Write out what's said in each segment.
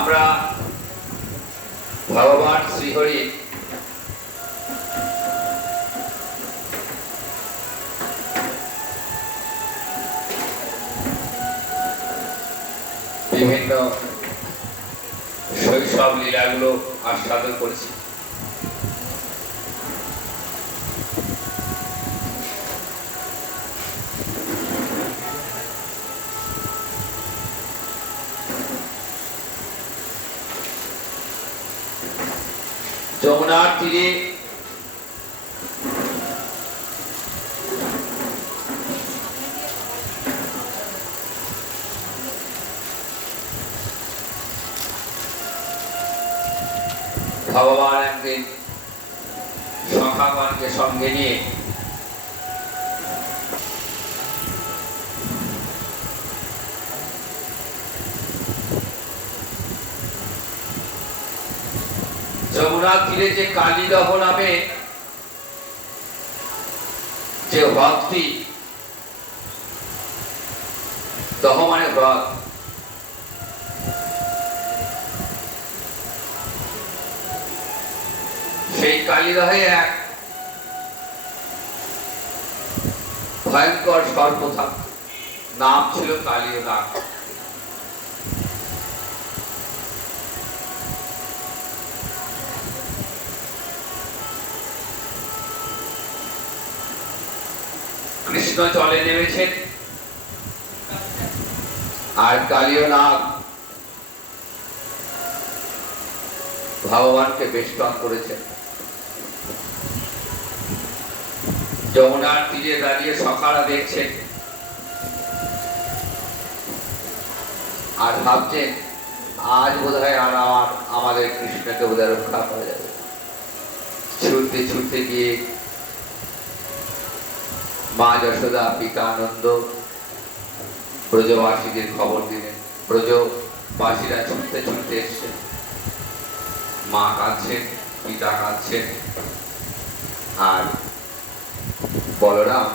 আমরা ভগবান শ্রীহরি বিভিন্ন শৈশব লীলাগুলো আস্বাদন করেছি। যমুনার তীরে ভগবান একদিন সখাগণকে সঙ্গে নিয়ে যমুনার তীরে যে কালীদহ নামে যে হ্রদটি, দহ মানে হ্রদ, সেই কালীদহে এক ভয়ঙ্কর সর্প থাকত, নাম ছিল কালীয় নাগ। কৃষ্ণ জলে নেমেছেন আর কালীয় নাগ ভগবানকে বেষ্টন করেছেন। যমুনার তীরে দাঁড়িয়ে সখারা দেখছেন আর ভাবছেন আজ বোধহয় আর আমাদের কৃষ্ণকে বোধহয় রক্ষা করা যাবে। ছুটতে ছুটতে গিয়ে মা যশোদা, পিতা আনন্দ ব্রজবাসীদের খবর দিলেন। ব্রজবাসীরা ছুটতে ছুটতে এসছেন, মা কাঁদছেন, পিতা কাঁদছেন, আর বলরাম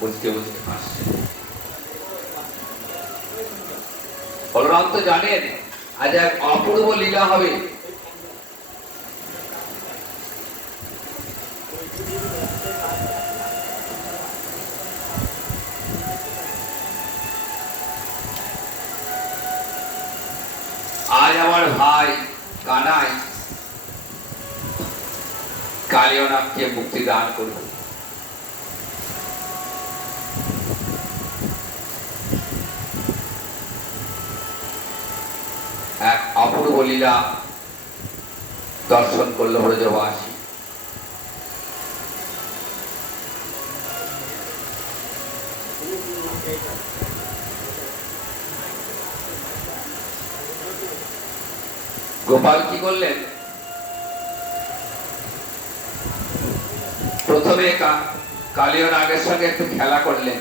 বুঝতে বুঝতে হাসছেন। বলরাম তো জানেন আজ এক অপূর্ব লীলা হবে। আজ আমার ভাই কানাই কালীয় নাগকে মুক্তি দান করবে। এক অপূর্ব লীলা দর্শন করলো ব্রজবাসী। গোপাল কি করলেন? প্রথমে কালীয় নাগের সঙ্গে একটু খেলা করলেন।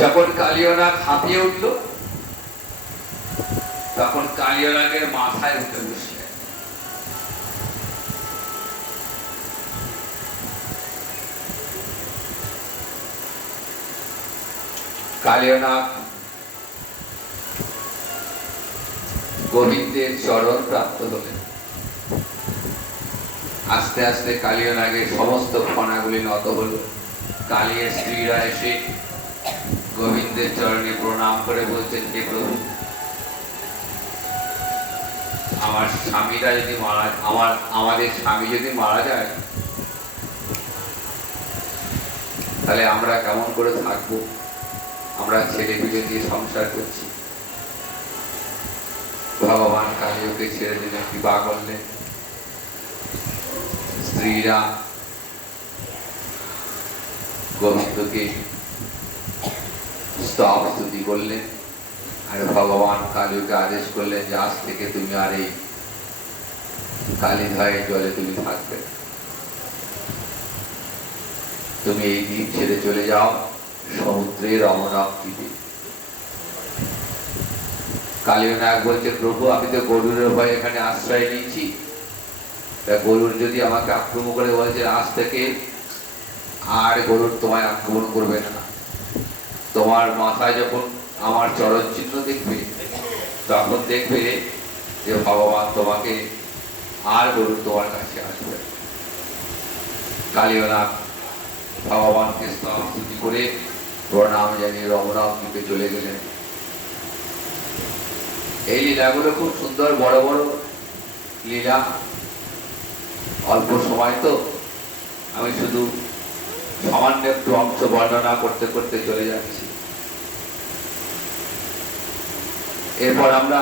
যখন কালীয় নাগ হাঁপিয়ে উঠল তখন কালীয় নাগের মাথায় উঠে বসলেন। কালীয় নাগ গোবিন্দের চরণ প্রাপ্ত হলেন। আস্তে আস্তে কালীয় নাগের সমস্ত ফণাগুলি নত হল। কালীর স্ত্রীরা এসে গোবিন্দের চরণে প্রণাম করে বলছেন, হে প্রভু, আমাদের স্বামী যদি মারা যায় তাহলে আমরা কেমন করে থাকবো? আমরা ছেলে পিলে দিয়ে সংসার করছি। ভগবান কালীকে ছেড়ে দিলেন, বিবাহ করলেন। স্ত্রীরা গোবিন্দকে স্তব স্তুতি করলেন আর ভগবান কালীকে আদেশ করলেন যে আজ থেকে তুমি আর এই কালীদহের জলে তুমি থাকবে, তুমি এই দ্বীপ ছেড়ে চলে যাও সমুদ্রের অমরক দ্বীপে। কালীয় নাগ বলছে, প্রভু আমি তো গরুরের ভয়ে এখানে আশ্রয় নিয়েছি, তা গরুর যদি আমাকে আক্রমণ করে বলছে আজ থেকে আর গরুর তোমায় আক্রমণ করবে না, তোমার মাথায় যখন আমার চরণ চিহ্ন দেখবে, তখন দেখবে যে ভগবান তোমাকে আর বলুন তোমার কাছে আসবে। কালীনাথ ভগবানকে স্তুতি করে প্রণাম জানিয়ে রমনাথ দ্বীপে চলে গেলেন। এই লীলাগুলো খুব সুন্দর, বড় বড় লীলা। অল্প সময় তো, আমি শুধু সামান্য একটু অংশ বর্ণনা করতে করতে চলে যাচ্ছি। এরপর আমরা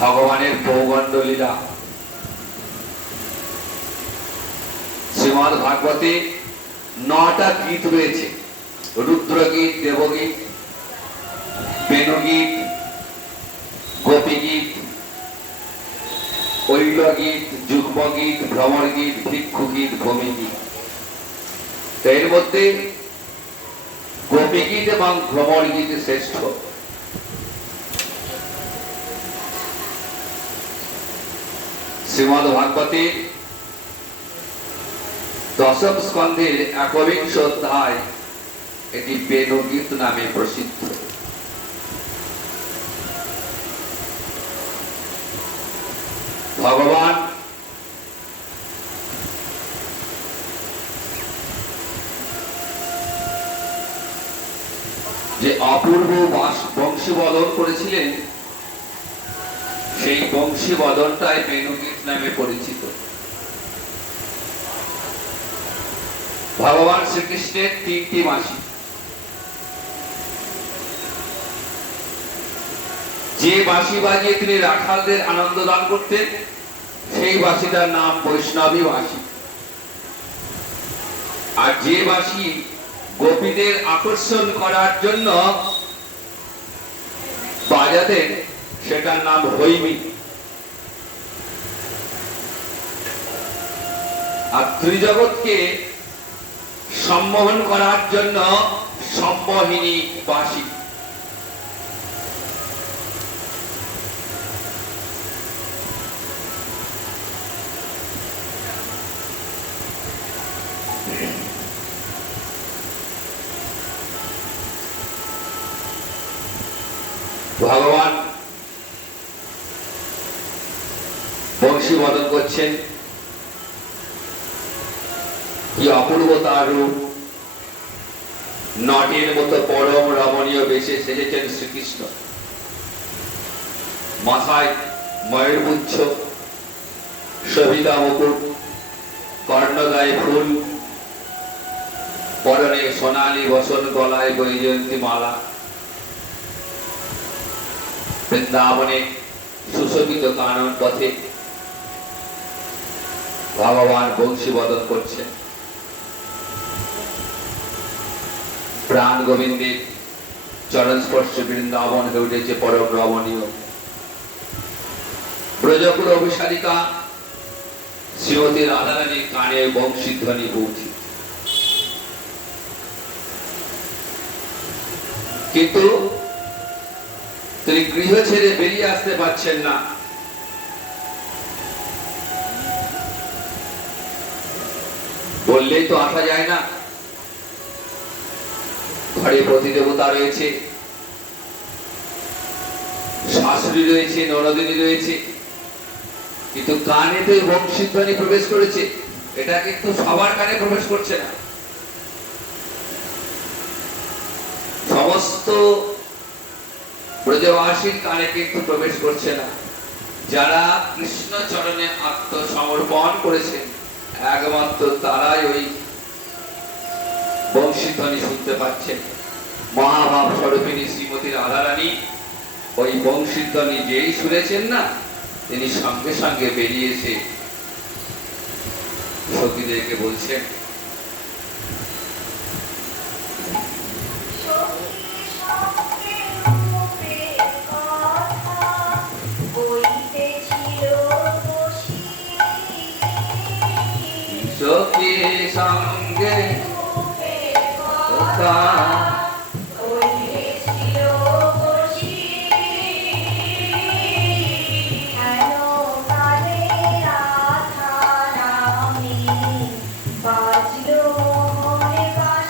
ভগবানের পৌগণ্ড লীলা, শ্রীমদ্ ভাগবতে 9টা গীত রয়েছে। রুদ্রগীত, দেবগীত, বেণুগীত, গোপীগীত, ঐলগীত, যুগ্মগীত, ভ্রমরগীত, ভিক্ষুগীত, ভূমিগীত। এর মধ্যে গোপীগীত এবং ভ্রমরগীত শ্রেষ্ঠ। শ্রীমদ্ ভাগবতে দশম স্কন্ধের একবিংশ অধ্যায় এটি বেণুগীত নামে প্রসিদ্ধ। ভগবান যে অপূর্ব বংশী বদন করেছিলেন, সেই বংশী বদনটাই বেণুগীত নামে পরিচিত। ভগবান শ্রীকৃষ্ণের 3টি মাসি। যে বাঁশি বাজিয়ে তিনি রাখালদের আনন্দ দান করতেন, সেই বাঁশিটার নাম বৈষ্ণবী বাঁশি। আর যে বাঁশি গোপীদের আকর্ষণ করার জন্য বাজাতেন, সেটার নাম হৈমী। আর ত্রিজগৎকে সম্মোহন করার জন্য সম্মোহিনী বাঁশি। ভগবান বংশী বদন করছেন, কি অপূর্ব তার রূপ। নটের মতো পরম রমণীয় বেশে সেজেছেন শ্রীকৃষ্ণ। মাথায় ময়ূরপুচ্ছ, শোভিতা মুকুট, কর্ণদায় ফুল, পরনে সোনালী বসন, গলায় বৈজয়ন্তী মালা। বৃন্দাবনে সুশোভিত কানন পথে ভগবান বংশী বদন করছেন। প্রাণ গোবিন্দের চরণ স্পর্শে বৃন্দাবন হয়ে উঠেছে পরম রমণীয়। ব্রজকুল অভিসারিকা শ্রীমতী রাধারানীর কানে বংশী ধ্বনি পৌঁছে। কিন্তু তিনি গৃহ ছেড়ে বেরিয়ে আসতে পারছেন না। বললেই তো আসা যায় না। ঘরে প্রতিদেবতা রয়েছে, শাশুড়ি রয়েছে, ননদিনী রয়েছে, কিন্তু কানে তো বংশী ধ্বনি প্রবেশ করেছে। এটা কিন্তু সবার কানে প্রবেশ করছে না। সমস্ত ব্রজবাসীর কানে কিন্তু প্রবেশ করছে না। যারা কৃষ্ণ চরণে আত্মসমর্পণ করেছেন, একমাত্র তারাই ওই বংশী ধ্বনি শুনতে পাচ্ছেন। মহাভাব স্বরূপিণী শ্রীমতী রাধারানী ওই বংশী ধ্বনি যেই শুনেছেন না, তিনি সঙ্গে সঙ্গে বেরিয়ে এসে সখীদেরকে বলছেন, সখী সঙ্গে কথা বাজলো মোহনে বাঁশি।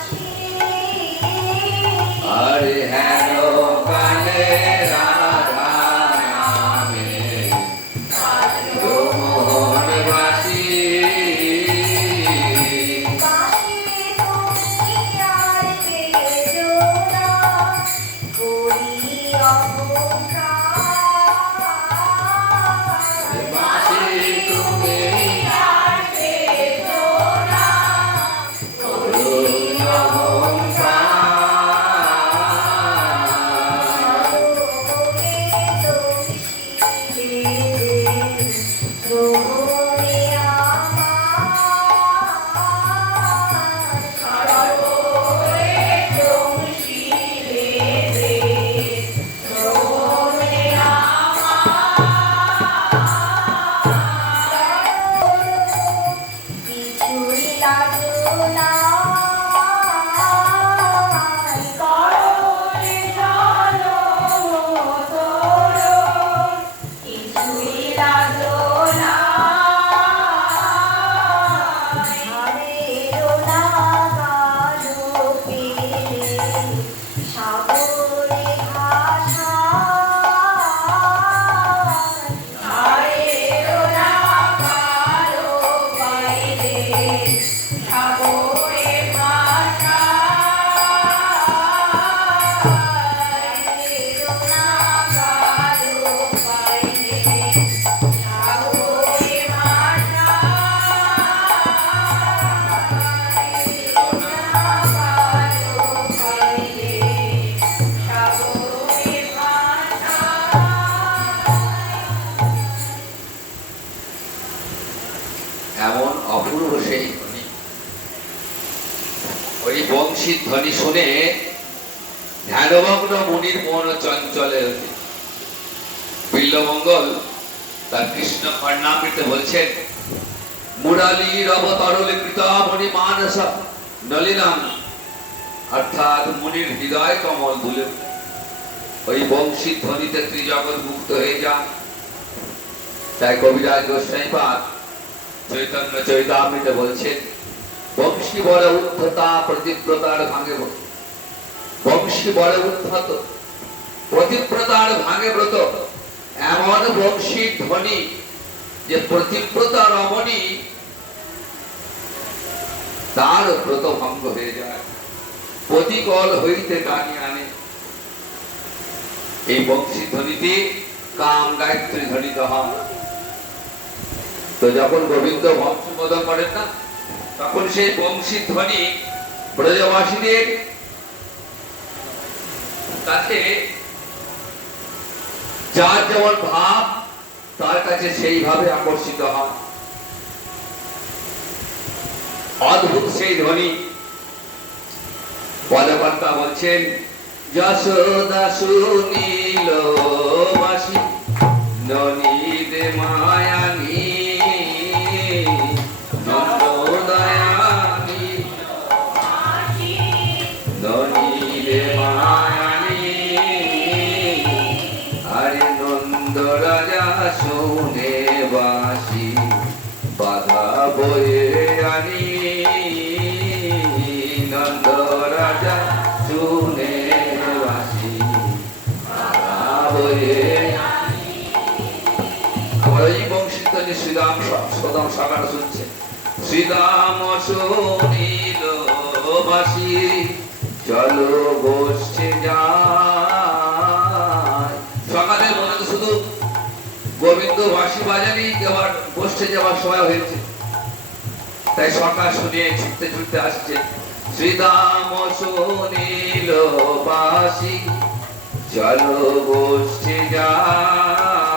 অপূর্ব সেই ধ্বনি। ওই বংশীর ধ্বনি শুনে ধ্যানমগ্ন মুনির মন চঞ্চলে হয়েছে। বিল্বমঙ্গল তার কৃষ্ণ কর্ণামৃতে বলছেন, মুরালীর অবতরলে কৃতামণি মানস নলিনাম, অর্থাৎ মুনির হৃদয় কমল দুলে ওই বংশী ধ্বনিতে ত্রিজগৎ মুক্ত হয়ে যান। তাই কবিরাজ গোস্বামীপাদ চৈতন্য চৈতামৃতে বলছেন, বংশী বড় উদ্ধতা প্রতিব্রতার ভাঙে ব্রত, বংশী বড় উদ্ধত প্রতিব্রতার ভাঙে ব্রত। এমন বংশীর ধ্বনি যে প্রতিব্রতা রমণী তার ব্রত ভঙ্গ হয়ে যায়, প্রতিকল হইতে টানি আনে। এই বংশী ধ্বনিতে কাম গায়ত্রী ধ্বনিত হয়। তো যখন গোবিন্দ বংশবোধন করেন না, তখন সেই বংশী ধ্বনি ব্রজবাসীদের কাছে যার যেমন ভাব তার কাছে সেইভাবে আকর্ষিত হয়। অদ্ভুত সেই ধ্বনি। পদকর্তা বলছেন, যশোদা শুনিল বাসি ননীদ মায়ানি নন্দদয়ানি ননীদ মায়ানি, আরে নন্দ রাজা শুনে বাসি বাধা বয়ে আনি, নন্দ রাজা শুনে বাসি বাধা বয়ে আনি। আমার এই বংশীধ্বনি শ্রীরাম সদম সাকার শুনছে। শ্রীরাম শুনিল বাসি চলো গোষ্ঠে যায়। সকালে মনে তো শুধু গোবিন্দ বাঁশি বাজানি আবার গোষ্ঠে যাওয়ার সময় হয়েছে, তাই সকাল শুনে ছুটতে ছুটতে আসছে। শ্রীরাম শুনিল বাঁশি চলো গোষ্ঠে যায়,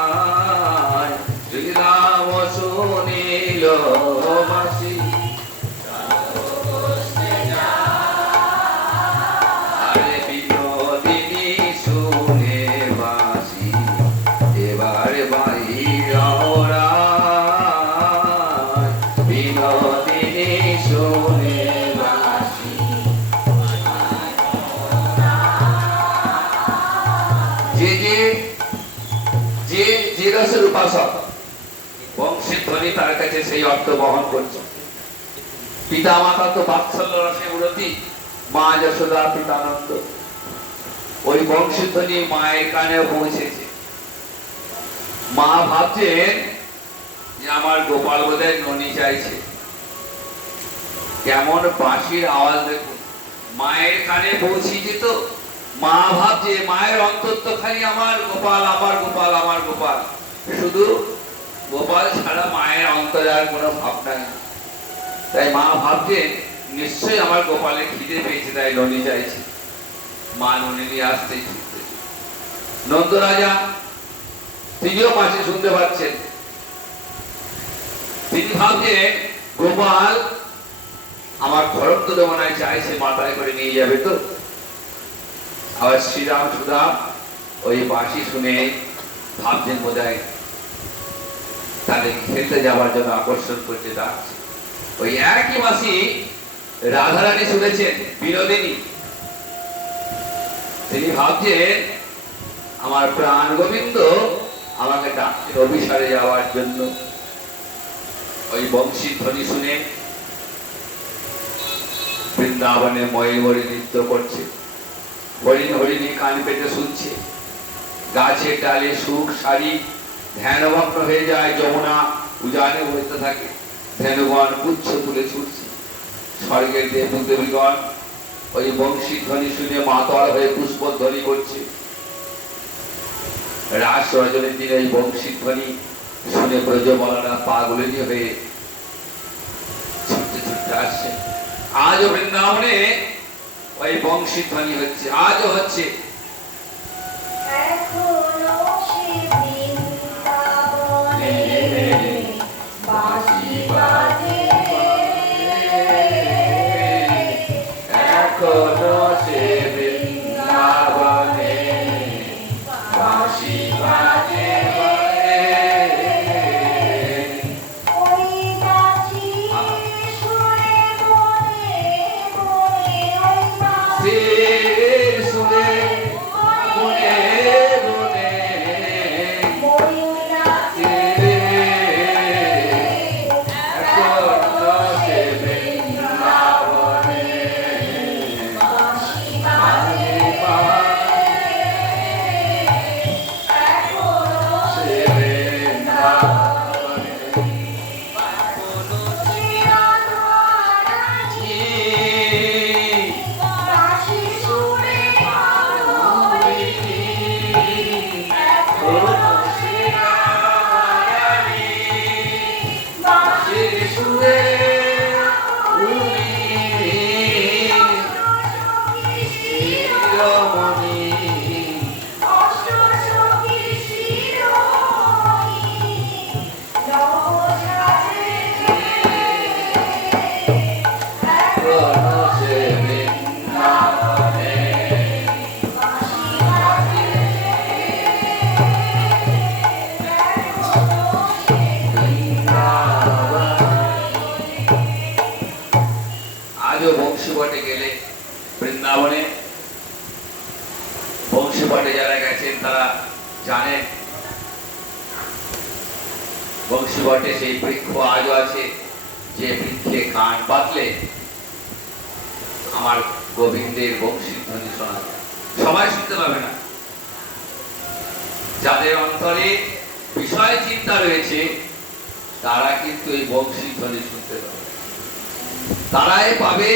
শ্রীরাম শুনিল বাঁশি আরে বিনোদিনী শুনে বাঁশি এবার বাড়ি ওরা, বিনোদিনী শুনে বাঁশি। যে রসের উপাসক বংশীর ধ্বনি তার কাছে সেই অর্থ বহন করছে। পিতা মাতা তো বাৎসল্য রসে উরতি, মা যশোদা পিতানন্দ। ওই বংশীর ধ্বনি মায়ের কানে পৌঁছেছে। মা ভাবছেন যে আমার গোপাল বোধহয় ননি চাইছে। কেমন বাঁশির আওয়াজ দেখুন, মায়ের কানে পৌঁছেছে। তো মা ভাবছে, মায়ের অন্তর তো খালি আমার গোপাল, আমার গোপাল, আমার গোপাল। শুধু গোপাল ছাড়া মায়ের অন্তরে আর কোনো ভাবনা নেই। তাই মা ভাবছেন নিশ্চয়ই আমার গোপালের খিদে পেয়েছে, তাই ননি চাইছে। মা ননি নিয়ে আসতে ছুটতে। নন্দ রাজা তিনিও পাশে শুনতে পাচ্ছেন। তিনি ভাবছেন গোপাল আমার খড়ম তো মনে হয় চাইছে, মাথায় করে নিয়ে যাবে। তো আবার শ্রীরাম সুদাম ওই বাঁশি শুনে ভাবছেন বোধহয় তাদের খেলতে যাওয়ার জন্য আকর্ষণ করছে, ডাকছে। ওই একই বাঁশি রাধারানী শুনেছেন, বিনোদিনী। তিনি ভাবছেন আমার প্রাণ গোবিন্দ আমাকে ডাকছে অভিসারে যাওয়ার জন্য। ওই বংশী ধ্বনি শুনে বৃন্দাবনে ময়ূরী নৃত্য করছে। হরিণ হরিণী কান পেতে শুনছে। গাছের ডালে সুখ সারি ধ্যানভগ্ন হয়ে যায়। যমুনা উজানে বইতে থাকে। ধেনুগণ গুচ্ছ তুলে ছুটছে। স্বর্গের দেবদেবীগণ ওই বংশী ধ্বনি শুনে মাতাল হয়ে পুষ্পধ্বনি করছে। রাস রজনীর দিনে এই বংশী ধ্বনি শুনে ব্রজবালারা পাগলিনী হয়ে ছুটতে ছুটতে আসছে। আজও বৃন্দাবনে ওই বংশী ধ্বনি হচ্ছে, আজও হচ্ছে। বাঁশি বাজে আজও বংশীবটে গেলে, বৃন্দাবনে বংশীবটে যারা গেছেন তারা জানেন বংশীবটে সেই বৃক্ষ আজও আছে, যে বৃক্ষে কান পাতলে আমার গোবিন্দের বংশীর ধ্বনি শোনা যায়। সবাই শুনতে পাবে না, যাদের অন্তরে বিষয় চিন্তা রয়েছে তারা কিন্তু এই বংশী ধ্বনি শুনতে পাবে। তারাই পাবে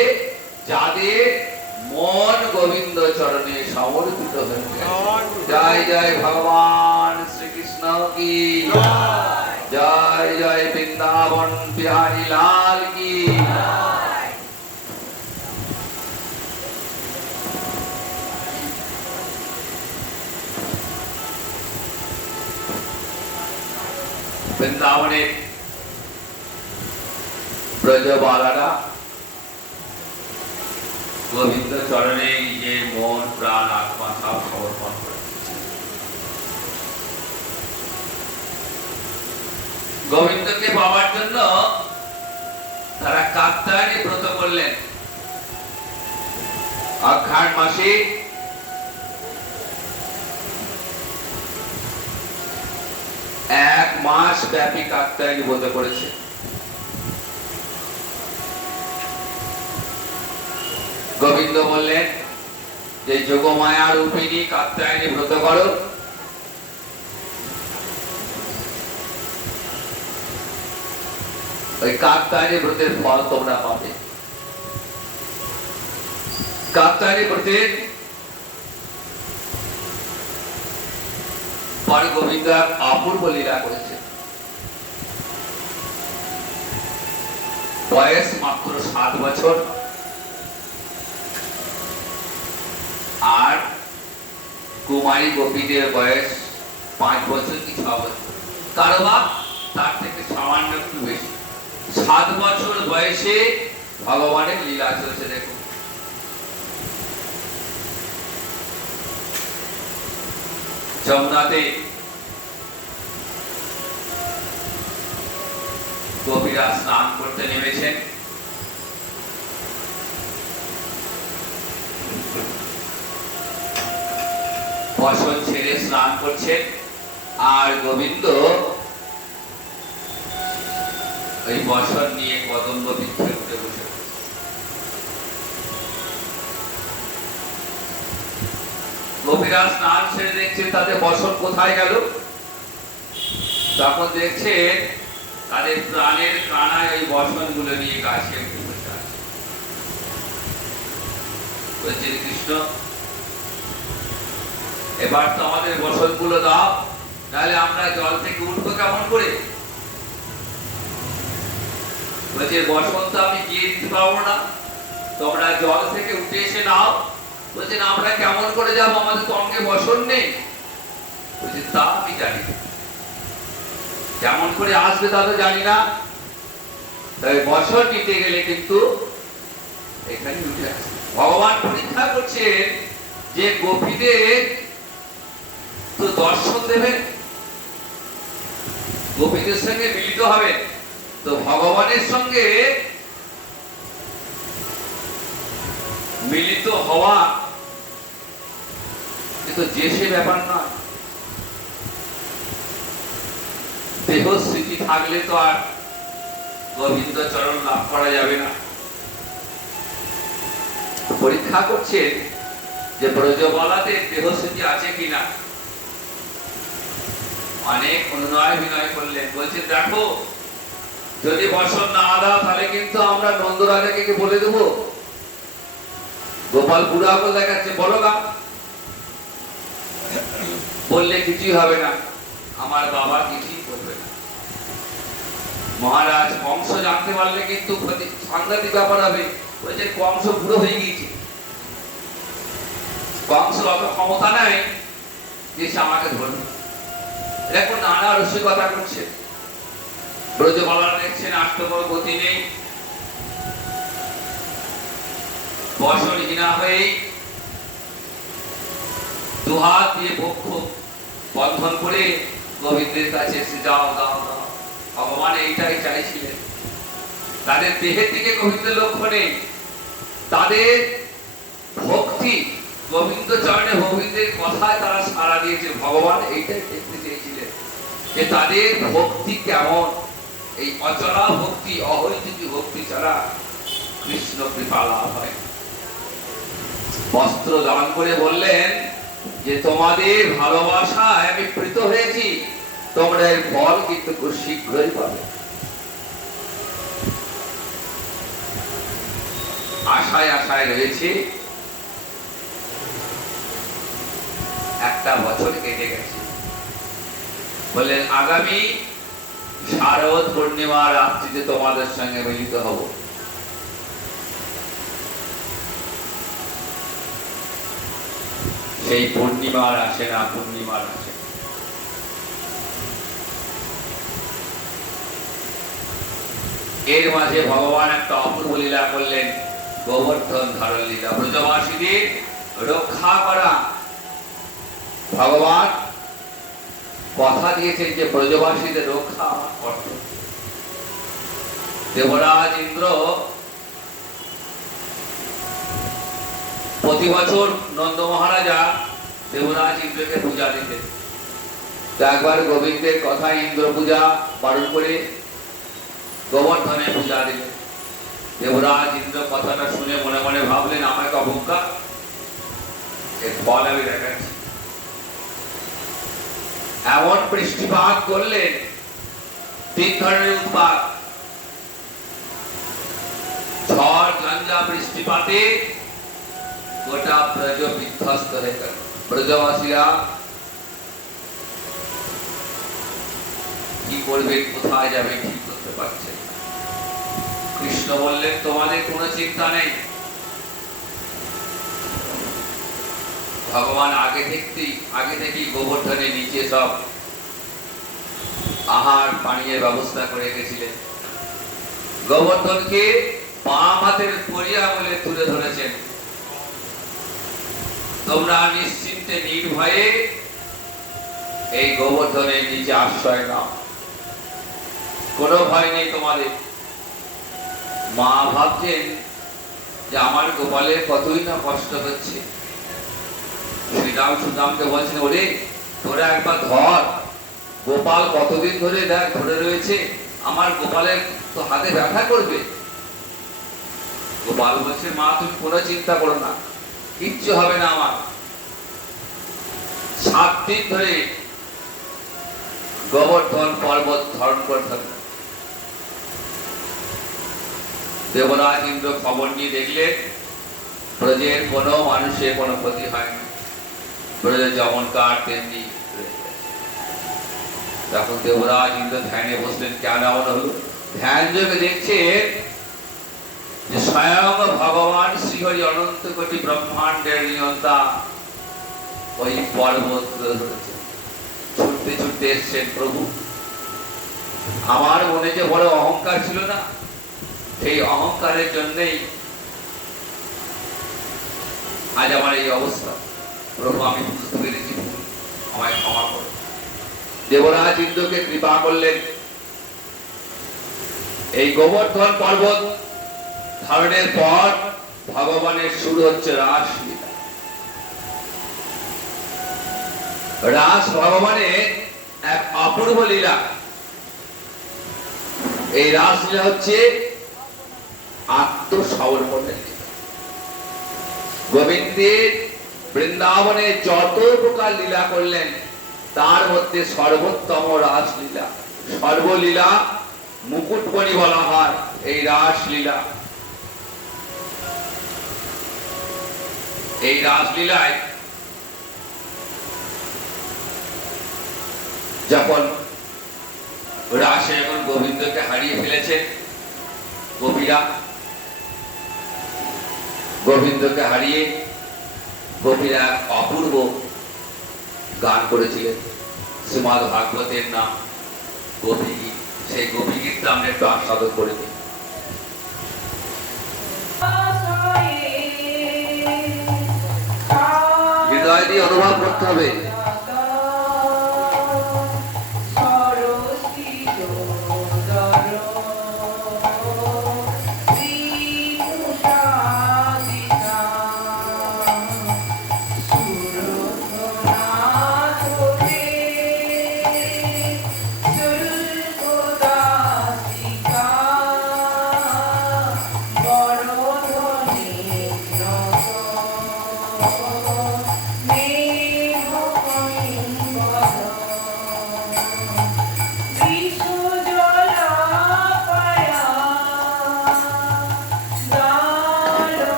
যাদের মন গোবিন্দ চরণে সমর্পিত হয়েছে। জয় জয় ভগবান শ্রীকৃষ্ণ কি জয়, জয় বৃন্দাবন বিহারী লাল কি। বৃন্দাবনের ব্রজবালারা গোবিন্দ চরণে নিজের মন প্রাণ আত্মা সব সমর্পণ করে। গোবিন্দকে পাওয়ার জন্য তারা কাত্যায়নী ব্রত করলেন। অঘ্রাণ মাসে এক মাস ব্যাপী কাত্যায়নী ব্রত করেছে। গোবিন্দ বললেন যে যোগমায়া রূপিণী কাত্যায়নী ব্রত করো। ওই কাত্যায়নী ব্রতের ফল তোমরা পাবে। কাত্যায়নী ব্রতের পরে গোবিন্দ এক অপূর্ব লীলা করেছে। বয়স মাত্র 7 বছর, আর কুমারী গোপীদের বয়স 5 বছর কি 6 বছর, কারো বা তার থেকে সামান্য একটু বেশি। 7 বছর বয়সে ভগবানের লীলা চলছে। দেখুন, যমুনাতে গোপীরা স্নান করতে নেমেছেন। বসন ছেড়ে স্নান করছেন, আর গোবিন্দ ওই বসন নিয়ে কদম্ব বৃক্ষের উপরে বসে। গোপীরা স্নান ছেড়ে দেখছেন তাদের বসন কোথায় গেল। তখন দেখছেন তাদের প্রাণের কানায় ওই বসন গুলো নিয়ে গাছে উঠে বসে আছে। বলছেন, কৃষ্ণ এবার তো আমাদের বসন গুলো দাও, তাহলে আমরা জল থেকে উঠবো কেমন করে। বলছে, বসন তো আমি গিয়ে দিতে পারবো না, তোমরা জল থেকে উঠে এসে নাও। বলছেন, আমরা কেমন করে যাবো, আমাদের তো অঙ্গে বসন নেই। বলছে, তা আমি জানি, কেমন করে আসবে তা তো জানি না। তাই বসন নিতে গেলে কিন্তু এখানে উঠে আসে। ভগবান পরীক্ষা করছেন যে গোপীদের তো দর্শন দেবেন, গোপীদের সঙ্গে মিলিত হবেন, তো ভগবানের সঙ্গে মিলিত হওয়া কিন্তু যে সে ব্যাপার না। দেহ স্মৃতি থাকলে তো আর গোবিন্দ চরণ লাভ করা যাবে না। পরীক্ষা করছেন যে ব্রজবালাদের দেহ স্মৃতি আছে কিনা। অনেক অনুনয় বিনয় করলেন। বলছেন, দেখো যদি বসন না দাও তাহলে কিন্তু আমরা নন্দরাজাকে বলে দেবো। গোপাল বুড়া বলে দেখাচ্ছে, বলো না। বললে কিছুই হবে না, আমার বাবা কিছুই করবে না। মহারাজ কংস জানতে পারলে কিন্তু সাংঘাতিক ব্যাপার হবে। বলছে, কংস বুড়ো হয়ে গিয়েছে, কংস অত ক্ষমতা নাই যে সে আমাকে ধরবে। এখন নানা রসিকতা করছে। ব্রজবালা দেখছেন আসতে বড় গতি নেই, বসনহীনা হয়ে দুহাত দিয়ে বক্ষ বন্ধন করে গোবিন্দের কাছে এসে যাও দাও দাও। ভগবান এইটাই চাইছিলেন। তাদের দেহের দিকে গোবিন্দের লক্ষ্য নেই, তাদের ভক্তি, গোবিন্দ চরণে গোবিন্দের কথায় তারা সাড়া দিয়েছে। ভগবান এইটাই দেখতে চেয়েছিলেন যে তাদের ভক্তি কেমন। এই অচলা ভক্তি, অহৈতুকী ভক্তি ছাড়া কৃষ্ণ কৃপা লাভ হয়। বস্ত্র দান করে বললেন যে তোমাদের ভালোবাসায় আমি প্রীত হয়েছি, তোমরা এর ফল কিন্তু খুব শীঘ্রই পাবে। আশায় আশায় রয়েছে। একটা বছর কেটে গেছে। বললেন আগামী শারদ পূর্ণিমার রাত্রিতে তোমাদের সঙ্গে মিলিত হব। সেই পূর্ণিমার আসে না, পূর্ণিমার আসে। এর মাঝে ভগবান একটা অপূর্ব লীলা করলেন, গোবর্ধন ধারণ লীলা। ব্রজবাসীদের রক্ষা করা। ভগবান কথা দিয়েছেন যে ব্রজবাসীদের রক্ষা করতে। দেবরাজ ইন্দ্র প্রতি বছর নন্দ মহারাজা দেবরাজ ইন্দ্রকে পূজা দিতেন। একবার গোবিন্দের কথা ইন্দ্র পূজা বারণ করে গোবর্ধনে পূজা দিলেন। দেবরাজ ইন্দ্র কথাটা শুনে মনে মনে ভাবলেন আমাকে অবজ্ঞা, এর ফল আমি দেখাচ্ছি। এমন বৃষ্টিপাত করলেন, 3 ধরনের উৎপাত। ঝড় ঝঞ্ঝা বৃষ্টিপাতে গোটা ব্রজ বিধ্বস্ত হয়ে গেল। ব্রজবাসীরা কি করবে, কোথায় যাবে ঠিক করতে পারছে না। কৃষ্ণ বললেন তোমাদের কোনো চিন্তা নেই। ভগবান আগে থেকেই গোবর্ধনের নিচে সব আহার পানীয়ের ব্যবস্থা করে গেছিলেন। গোবর্ধনকে বাম হাতের পরিয়া বলে তুলে ধরেছেন। তোমরা নিশ্চিন্তে নির্ভয়ে এই গোবর্ধনের নিচে আশ্রয় নাও, কোনো ভয় নেই তোমাদের। মা ভাবছেন যে আমার গোপালের কতই না কষ্ট হচ্ছে। শ্রীরাম সুদামকে বলছেন ওরে তোরা একবার ধর, গোপাল কতদিন ধরে দেখ ধরে রয়েছে, আমার গোপালের তো হাতে ব্যথা করবে। গোপাল বলছে মা তুমি কোনো চিন্তা করো না, কিচ্ছু হবে না আমার। 7 দিন ধরে গোবর্ধন পর্বত ধারণ করে থাকবে। দেবরাজ ইন্দ্র খবর নিয়ে দেখলেন ব্রজের কোনো মানুষের কোনো ক্ষতি হয়নি, ব্রজে যেমনকার তেমনি। তখন দেবরাজ ইন্দ্র ধ্যানে বসলেন। কেন এমন হলো? ধ্যান যোগে দেখছে যে স্বয়ং ভগবান শ্রীহরি অনন্ত কোটি ব্রহ্মাণ্ডের নিয়ন্তা ওই পর্বত ধরেছে, ছুটতে ছুটতে এসছেন। প্রভু আমার মনে যে বড় অহংকার ছিল না, সেই অহংকারের জন্যই আজ আমার এই অবস্থা। প্রভু আমি বুঝতে পেরেছি, আমায় ক্ষমা করো। দেবরাজ ইন্দ্রকে কৃপা করলেন। এই গোবর্ধন পর্বত ধারণের পর ভগবানের শুরু হচ্ছে রাসলীলা। রাস ভগবানের এক অপূর্ব লীলা। এই রাসলীলা হচ্ছে আত্মসমর্পণের লীলা। গোবিন্দের বৃন্দাবনে যত প্রকার লীলা করলেন তার মধ্যে সর্বোত্তম রাসলীলা, সর্বলীলা মুকুটমণি বলা হয় এই রাসলীলা। এই রাসলীলায় যখন রাসে এখন গোবিন্দকে হারিয়ে ফেলেছেন গোপীরা, গোবিন্দকে হারিয়ে গোপীরা অপূর্ব গান করেছিলেন। শ্রীমদ্ ভাগবতের নাম গোপী গীত। সেই গোপী গীতটা আমরা একটু আস্বাদন করে দিই। হৃদয় দিয়ে অনুভব করতে হবে।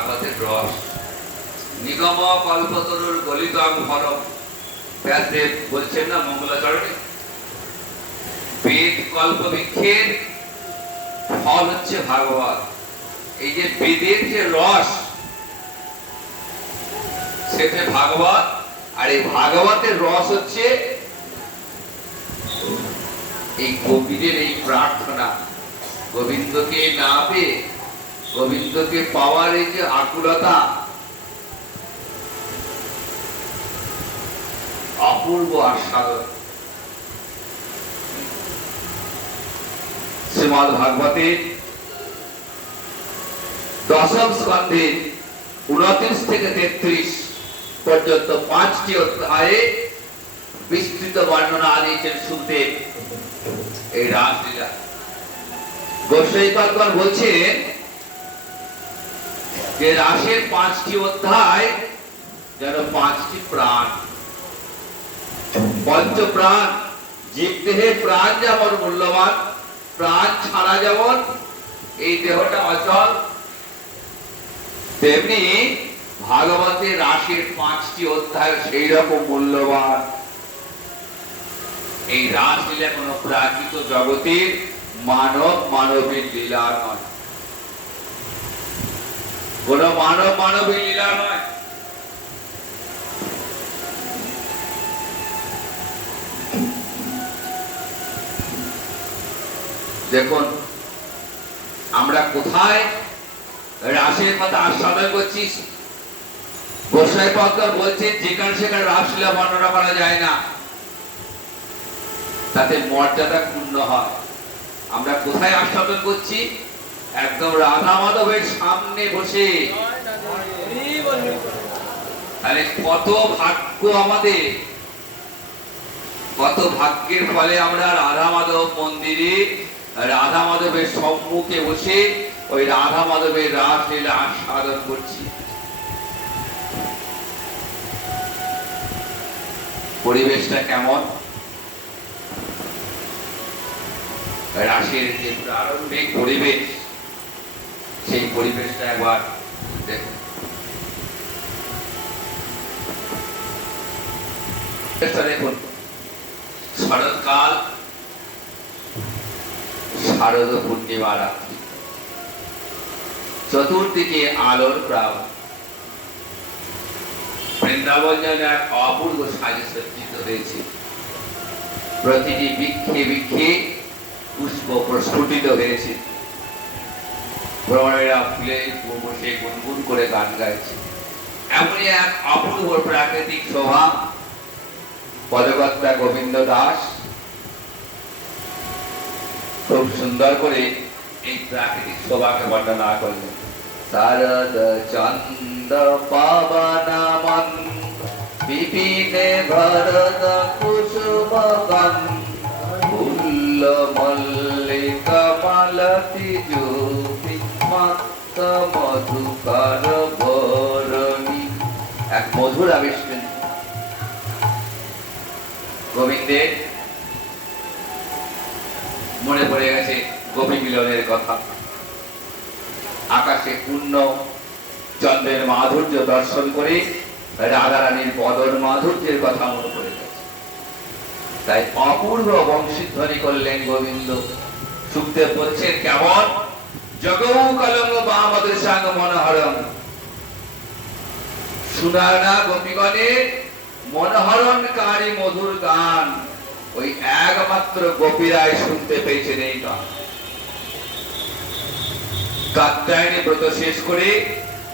আমাদের রস নিগম কল্পতরুর গলিতং ফলম। ব্যাসদেব বলছেন না মঙ্গলাচরণে, বেদ কল্প বৃক্ষের ফল হচ্ছে ভাগবত। এই যে বেদের যে রস সেটা ভাগবত, আর এই ভাগবতের রস হচ্ছে এই কবিদের এই প্রার্থনা। গোবিন্দকে না পেয়ে গোবিন্দকে পাওয়ার এই যে আকুলতা, অপূর্ব আস্বাদন। শ্রীমদ্ ভাগবতে দশম স্কন্ধে 29 থেকে 33 পর্যন্ত 5টি অধ্যায়ে বিস্তৃত বর্ণনা দিয়েছেন সুখদেব এই রাসলীলা। গোস্বামীপাদগণ বলছেন যে রাসের 5টি অধ্যায় যেন 5টি প্রাণ। পঞ্চ প্রাণ, জীবদেহে প্রাণ যেমন মূল্যবান, প্রাণ ছাড়া যেমন এই দেহটা অচল, তেমনি ভাগবতের রাসের 5টি অধ্যায় সেই রকম মূল্যবান। এই রাসলীলা কোন প্রাকৃত জগতের মানব মানবীর লীলা নয়, কোন মানব মানবীর লীলা নয়। দেখুন আমরা কোথায় রাসের কথা আস্বাদন করছি। গোস্বামীপাদগণ বলছেন যেখানে সেখানে রাসলীলা বর্ণনা করা যায় না, তাতে মর্যাদা ক্ষুণ্ণ হয়। আমরা কোথায় আস্বাদন করছি? একদম রাধা মাধবের সামনে বসে। তাহলে কত ভাগ্য আমাদের, কত ভাগ্যের ফলে আমরা রাধা মাধব মন্দিরে রাধা মাধবের সম্মুখে বসে ওই রাধা মাধবের রাসলীলা আস্বাদন করছি। পরিবেশটা কেমন? রাসের যে প্রারম্ভিক পরিবেশ, সেই পরিবেশটা একবার দেখুন। দেখুন শরৎকাল, শারদ পূর্ণিমা রাত্রি, চতুর্দিকে আলোর প্রাবণ, বৃন্দাবন যেন এক অপূর্ব সাজে সজ্জিত হয়েছে। প্রতিটি বৃক্ষে বৃক্ষে পুষ্প প্রস্ফুটিত হয়েছে, ভ্রমণেরা ফুলে বসে গুনগুন করে গান গাইছে। এমনই এক অপূর্ব প্রাকৃতিক শোভা পদকর্তা গোবিন্দ দাস খুব সুন্দর করে এই প্রাকৃতিক শোভাকে বর্ণনা করলেন। শারদ চন্দ পাবনামন বিপিনে ভরত কুসুমগণ ফুল্ল মল্লিকা মালতি জ্যোতি মত্ত মধুকর ভরণী। এক মধুর আবিষ্কার গোবিন্দের মনে পড়ে গেছে গোপী মিলনের কথা। আকাশে পূর্ণ চন্দ্রের মাধুর্য দর্শন করে রাধা রানীর বদন মাধুর্যের কথা মনে পড়ে গেছে। তাই অপূর্ব বংশীধ্বনি করলেন গোবিন্দ। সুখদেব বলছেন কেমন? জগৌ কলঙ্গ বামদৃশাঙ্গ মনোহরম। শোনায় না গোপীগণের মনোহরণকারী মধুর গান, ওই একমাত্র গোপীরাই শুনতে পেয়েছেন এই গান। কাত্যায়নী ব্রত শেষ করে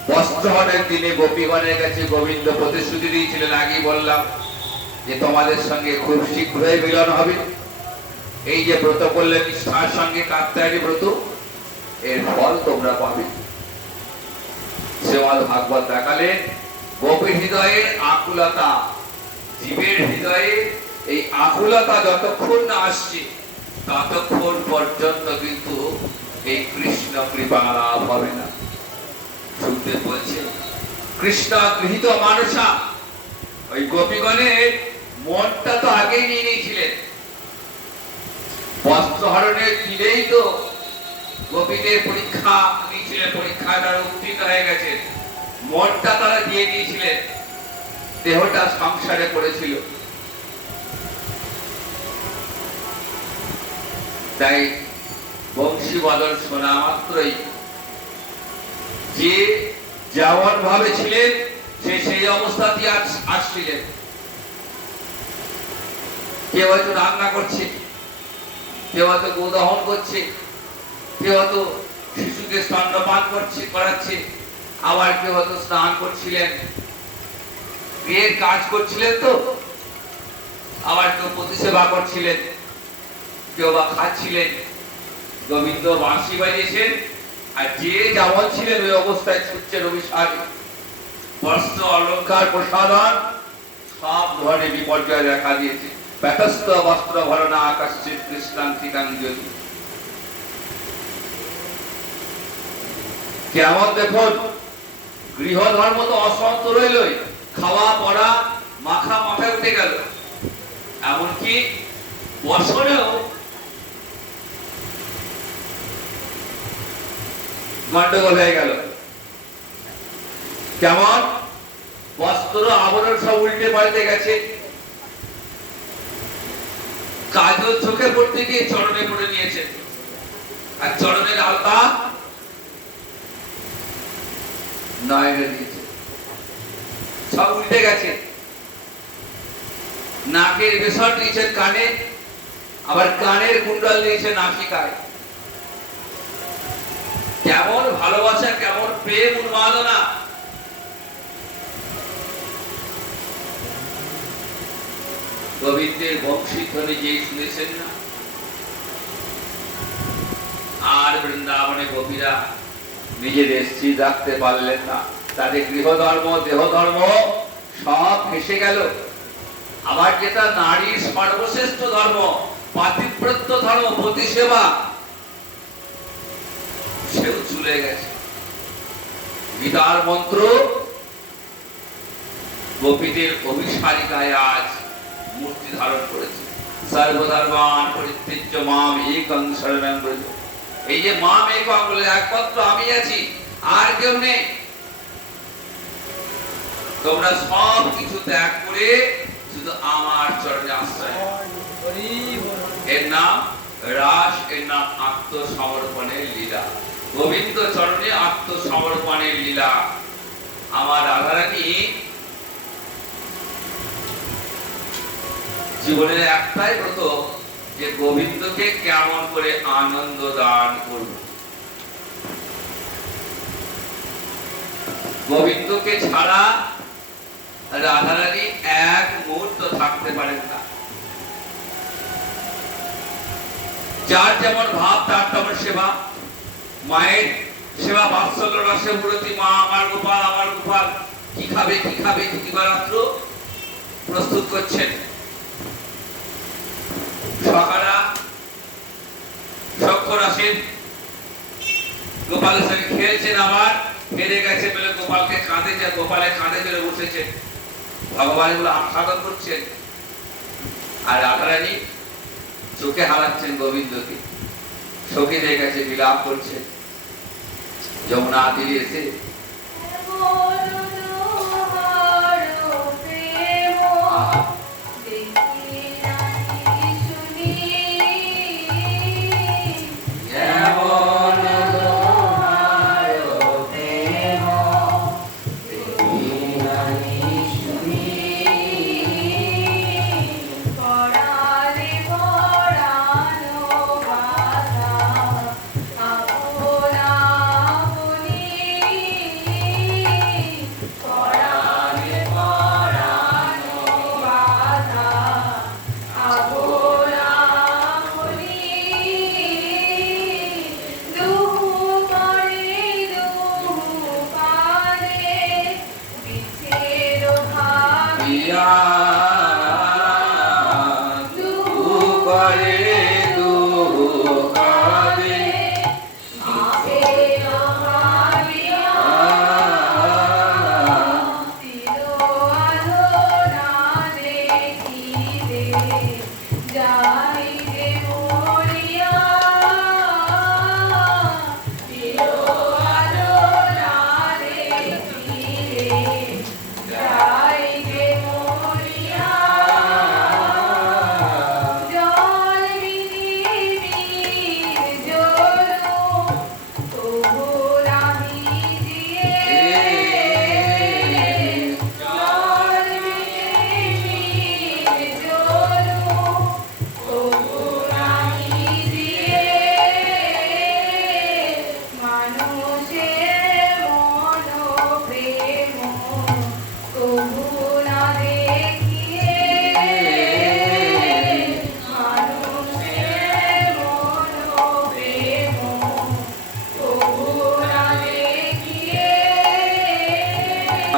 বস্ত্রহরণের দিনে গোপীগণের কাছে গোবিন্দ প্রতিশ্রুতি দিয়েছিলেন, আগেই বললাম যে তোমাদের সঙ্গে খুব শীঘ্রই মিলন হবে। এই যে ব্রত করলে নিষ্ঠার সঙ্গে কাত্যায়নী ব্রত, এর ফল তোমরা পাবে। শ্রীমদ্ ভাগবত দেখালেন গোপীর হৃদয়ের আকুলতা, জীবের হৃদয়ে এই আকুলতা যতক্ষণ না আসছে ততক্ষণ পর্যন্ত কিন্তু এই কৃষ্ণ কৃপা লাভ হবে না। সুখদেব বলছেন কৃষ্ণ গৃহীত মানসা, ওই গোপীগণের মনটা তো আগেই নিয়ে নিয়েছিলেন। বস্ত্রহরণের দিনেই তো গোপীদের পরীক্ষা নিয়েছিলেন, পরীক্ষায় তারা উত্তীর্ণ হয়ে গেছেন, মনটা তারা দিয়ে দিয়েছিলেন, দেহটা সংসারে পড়েছিল। তাই বংশী বাদল শোনা মাত্রই যে যেমন ভাবে ছিলেন সে সেই অবস্থাতেই আসছিলেন। কেউ হয়তো রান্না করছে, কেউ হয়তো গোদহন করছে, কেউ হয়তো শিশুকে স্তন্যপান করাচ্ছে, আবার কেউ হয়তো স্নান করছিলেন, বিয়ের কাজ করছিলেন, তো আবার কেউ প্রতিসেবা করছিলেন, কেউ বা খাচ্ছিলেন। গোবিন্দ বাঁশি বাজিয়েছেন, আর যে যেমন ছিলেন ওই অবস্থায় ছুটছেন অভিসারী। বস্ত্র অলঙ্কার প্রসাদন সব ধরনের বিপর্যয় দেখা দিয়েছে। ব্যতস্ত বস্ত্র ভরণা আকাশে কৃষ্ণান্তিকাঞ্জলি। কেমন দেখুন, গৃহধর্ম তো অশান্ত রইলই, খাওয়া পড়া মাখা মাথায় উঠে গেল, এমনকি বসনেও গন্ডগোল হয়ে গেল। কেমন বস্ত্র আবরণ সব উল্টে পাল্টে গেছে, কাজল চোখে পড়তে গিয়ে চরণে পড়ে নিয়েছে, আর চরণের আলতা নয়নে দিয়েছে, সব উল্টে গেছে। নাকের বেসর দিয়েছেন কানে, আবার কানের কুণ্ডল দিয়েছে নাসিকায়। কেমন ভালোবাসা, কেমন প্রেম উন্মাদনা! গোবিন্দের বংশীধ্বনি যেই শুনেছেন না, আর বৃন্দাবনে গোপীরা নিজেদের স্থির রাখতে পারলেন না। তাদের গৃহধর্ম দেহধর্ম সব ভেসে গেল। আবার যেটা নারীর সর্বশ্রেষ্ঠ ধর্ম, পাতিব্রত্য ধর্ম, প্রতিসেবা, সেও চলে গেছে। গীতার মন্ত্র গোপীদের অভিসারিকায় আজ মূর্তি ধারণ করেছে। সর্বধর্মান পরিত্যজ্য মাম একং শরণং ব্রজ। এই যে মাম একং বলে একমাত্র আমি আছি, আর কেউ নেই। তোমরা সব কিছু ত্যাগ করে শুধু আমার চরণে আশ্রয়। এর নাম রাস, এর নাম আত্মসমর্পণের লীলা। গোবিন্দ চরণে আত্মসমর্পণের লীলা। আমার রাধারানী জীবনের একটাই ব্রত, যে গোবিন্দকে কেমন করে আনন্দ দান করব। গোবিন্দকে ছাড়া রাধারানী এক মুহূর্ত থাকতে পারেন না। যার যেমন ভাব তার তেমন সেবা। মায়ের সেবা বাৎসল্য রসে প্রতি, মা আমার গোপাল, আমার গোপাল, কি খাবে কি খাবে দিবারাত্র প্রস্তুত করছেন। সকারা সক্ষর আসেন, গোপালের সঙ্গে খেলছেন, আবার হেরে গেছে বলে গোপালকে কাঁধে, গোপালের কাঁধে চলে বসেছেন, ভগবান এগুলো আস্বাদন করছেন। আর রাধারানী চোখে হারাচ্ছেন গোবিন্দকে, সখীদের কাছে বিলাপ করছেন। যমুনা তীরে এসে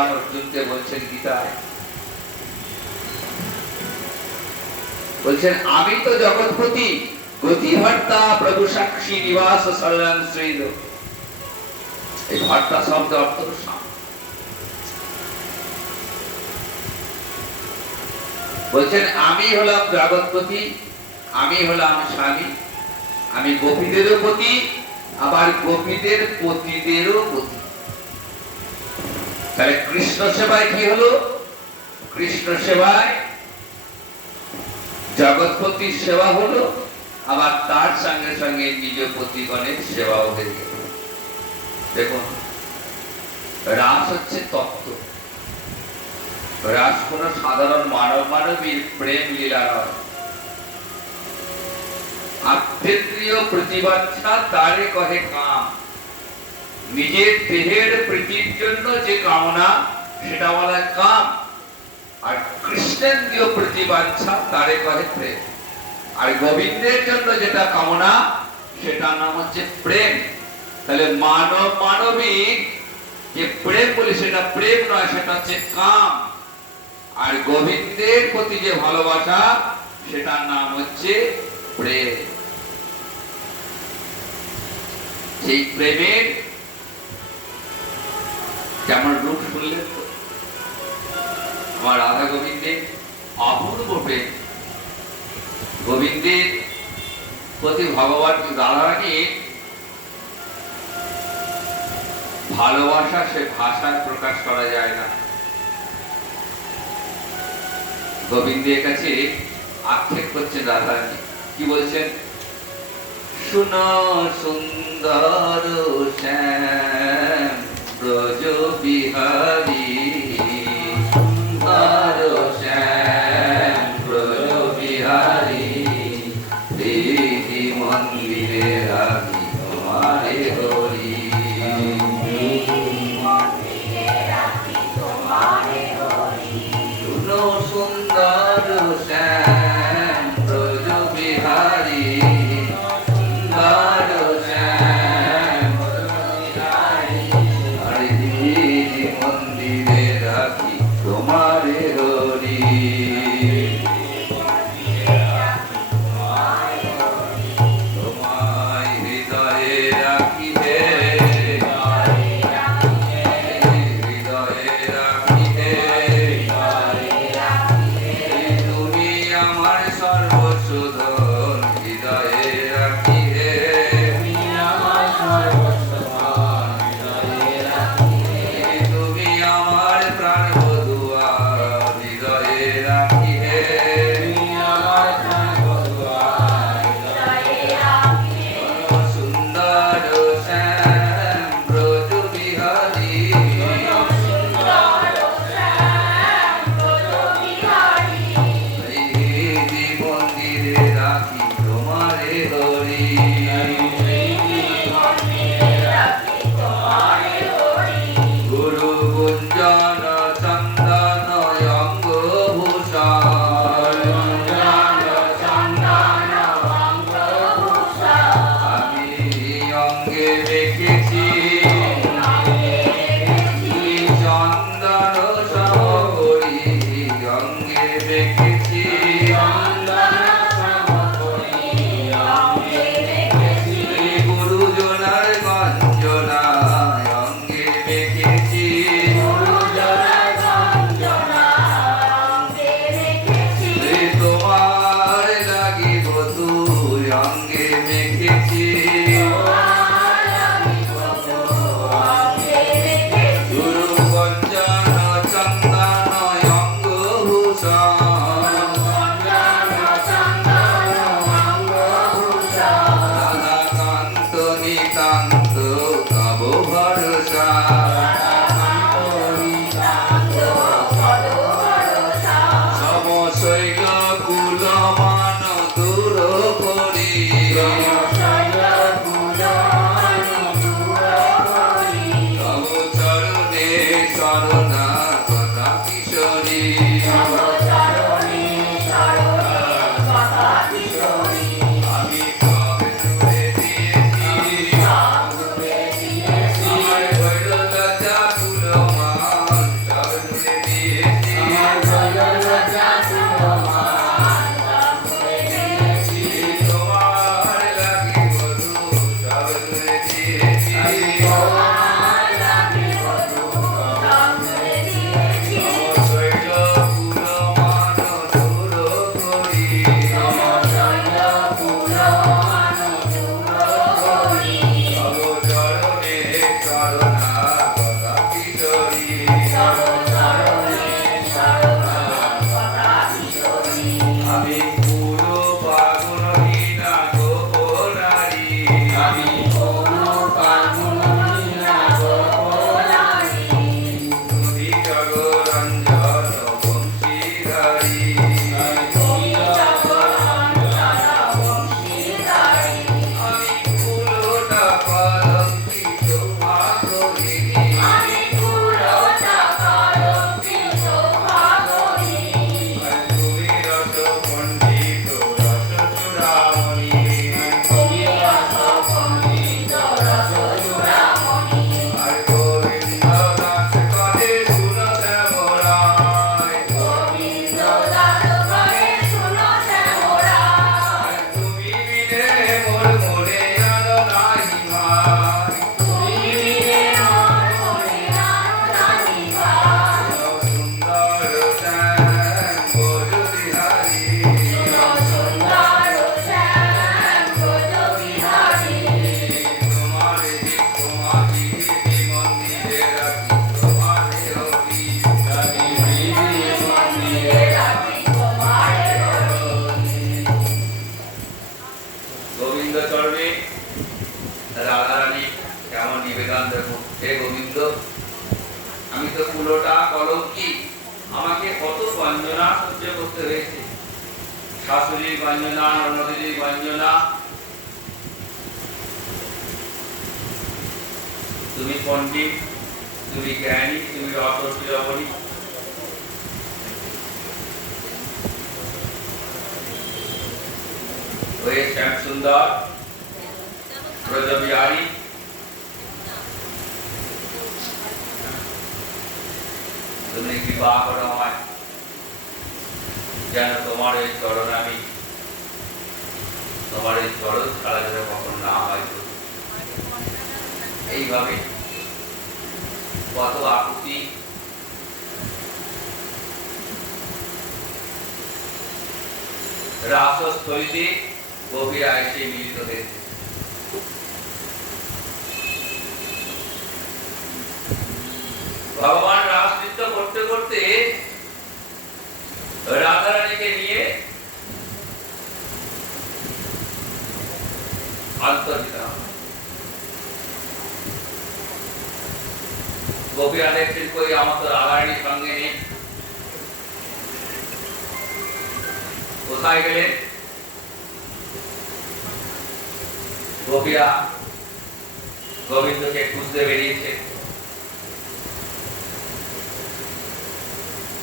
অর্জুনকে বলছেন গীতায়, বলছেন আমি তো জগৎপতি গতিহর্তা প্রভু সাক্ষী নিবাস সরলং শ্রীল। এই হর্তা শব্দ অর্থ বলছেন আমি হলাম জগৎপতি, আমি হলাম স্বামী, আমি গোপীদেরও পতি, আবার গোপীদের পতিদেরও পতি। তাহলে কৃষ্ণ সেবায় কি হলো? কৃষ্ণ সেবায় জগৎপতির সেবা হলো, আবার তার সঙ্গে সঙ্গে নিজ পতিগণের সেবাও হয়ে গেল। দেখুন, রাস হচ্ছে তত্ত্ব। রাস কোন সাধারণ মানব মানবীর প্রেম লীলা নয়। আভ্যন্তরীয় প্রতিবাচ্ছা তারে কহে কাম। নিজের দেহের প্রীতির জন্য যে কামনা, সেটা বলা কাম। আর কৃষ্ণেন্দ্রীয় প্রতিবাচ্ছা তারে কহে প্রেম। আর গোবিন্দের জন্য যেটা কামনা, সেটা নাম হচ্ছে প্রেম। তাহলে মানব মানবিক যে প্রেম বলি, সেটা প্রেম নয়, সেটা হচ্ছে কাম। আর গোবিন্দের প্রতি যে ভালোবাসা, সেটার নাম হচ্ছে প্রেম। সেই প্রেমের যেমন রূপ শুনলেন তো, আমার রাধা গোবিন্দের অপূর্ব প্রেম। গোবিন্দের প্রতি ভগবান রাধারানীর ভালোবাসা সে ভাষায় প্রকাশ করা যায় না। গোবিন্দের কাছে আক্ষেপ করছেন রাধারানী, কি বলছেন? শুনো সুন্দর শ্যাম ব্রজ বিহারী, সুন্দর শ্যাম ব্রজ বিহারী, প্রীতি মন্দিরে রাখি তোমারে হরি। শুনো সুন্দর শ্যাম ব্রজ বিহারী, সুন্দর শ্যাম প্রীতি মন্দিরে রাখি তোমারে হরি। তোমায় হৃদয়ে রাখি হে, হৃদয়ে রাখি হে, তুমি আমার সর্বশোধন। হৃদয়ে রাখি হে, তুমি আমার প্রাণ বধুয়া। হৃদয়ে রাখি হে, সুন্দর শ্যাম ব্রজ বিহারী, প্রীতি মন্দিরে রাখি তোমারে হরি। গুরু গুঞ্জন চন্দন অঙ্গ ভূষণ, আমি অঙ্গে রেখেছি চন্দন সহকরি, অঙ্গে রেখেছি গুরুজনার গঞ্জনা, অঙ্গে রেখেছি তোমার লাগিব তুই, অঙ্গে রেখেছি গুরু গঞ্জন চন্দন অঙ্গ ভূষণ, রাধাকান্ত নিতান্ত তব ভরসা। সমশৈল কুল মান দূর করি, তব চরণে শরণাগতা কিশোরী। আমি সবে তুলে দিয়েছি আমার ভৈরলতা কুলমান, আমি পুরো পাগল না গোপনারী, আমি পুরো পাগল না গোপনারী, তুমি জগরঞ্জন বংশীধারী, তুমি জগরঞ্জন বংশীধারী, আমি পুরোটা কলঙ্কিত ভাগরিণী, আমি পুরোটা কলঙ্কিত ভাগরিণী, তুমি রস পণ্ডিত রস চূড়ামণি, তুমি রস পণ্ডিত রস চূড়ামণি, আর গোবিন্দ দাস করে শুনো শ্যামরায়, গোবিন্দ দাস করে শুনো শ্যামরায়, তুমি বিনে মোর মনে আনো নাহি ভাই, তুমি বিনে মোর মনে আনো নাহি ভাই, সুন্দর শ্যাম ভোজ বিহারী, সুন্দর শ্যাম ভোজ বিহারী, তোমার তোমারি মন্দিরে রাখি তোমার হরি, রাখি মন্দিরে রাখি তোমার হরি। গোবিন্দ চরণে রাধারানী কেমন নিবেদন দেখো। হে গোবিন্দ, আমি তো পুরোটা কলঙ্কি, আমাকে কত বঞ্জনা সহ্য করতে হয়েছে, শাশুড়ির বঞ্জনা, ননদিনীর বঞ্জনা। তুমি পণ্ডিত, তুমি জ্ঞানী, তুমি রস শিরোমণি, হয়ে শ্যাম সুন্দর ব্রজবিহারী, তুমি কৃপা করো আমায়, যেন তোমার এই চরণ আমি, তোমার এই চরণ ছাড়া যেন কখন না হয়। এইভাবে কত আকুতি, রাসস্থলীতে গোপীরা এসে মিলিত হয়েছে। ভগবান রাস নৃত্য করতে করতে রাধারানীকে নিয়ে অন্তর্হিত। গোপীরা দেখছেন কই আমার তো রাধারানীর সঙ্গে নেই, কোথায় গেলেন? গোপীরা গোবিন্দকে খুঁজতে বেরিয়েছে,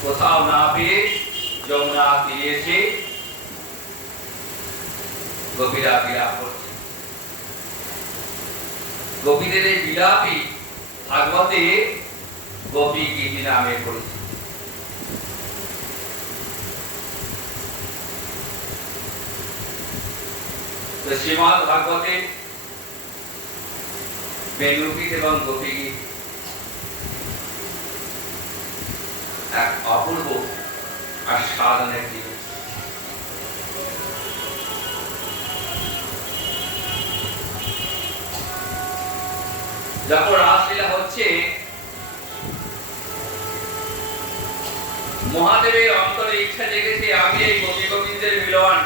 কোথাও না পেয়ে যমুনা তীরে এসে গোপীরা বিলাপ করছে। গোপীদের এই বিলাপই ভাগবতে গোপী গীতি নামে পড়েছে। শ্রীমদ ভাগবতে বেণুগীত এবং গোপী গীত এক অপূর্ব আস্বাদনের জিনিস। যখন রাসলীলা হচ্ছে, মহাদেবের অন্তরে ইচ্ছা জেগেছে আমি এই গোপী গোবিন্দের মিলন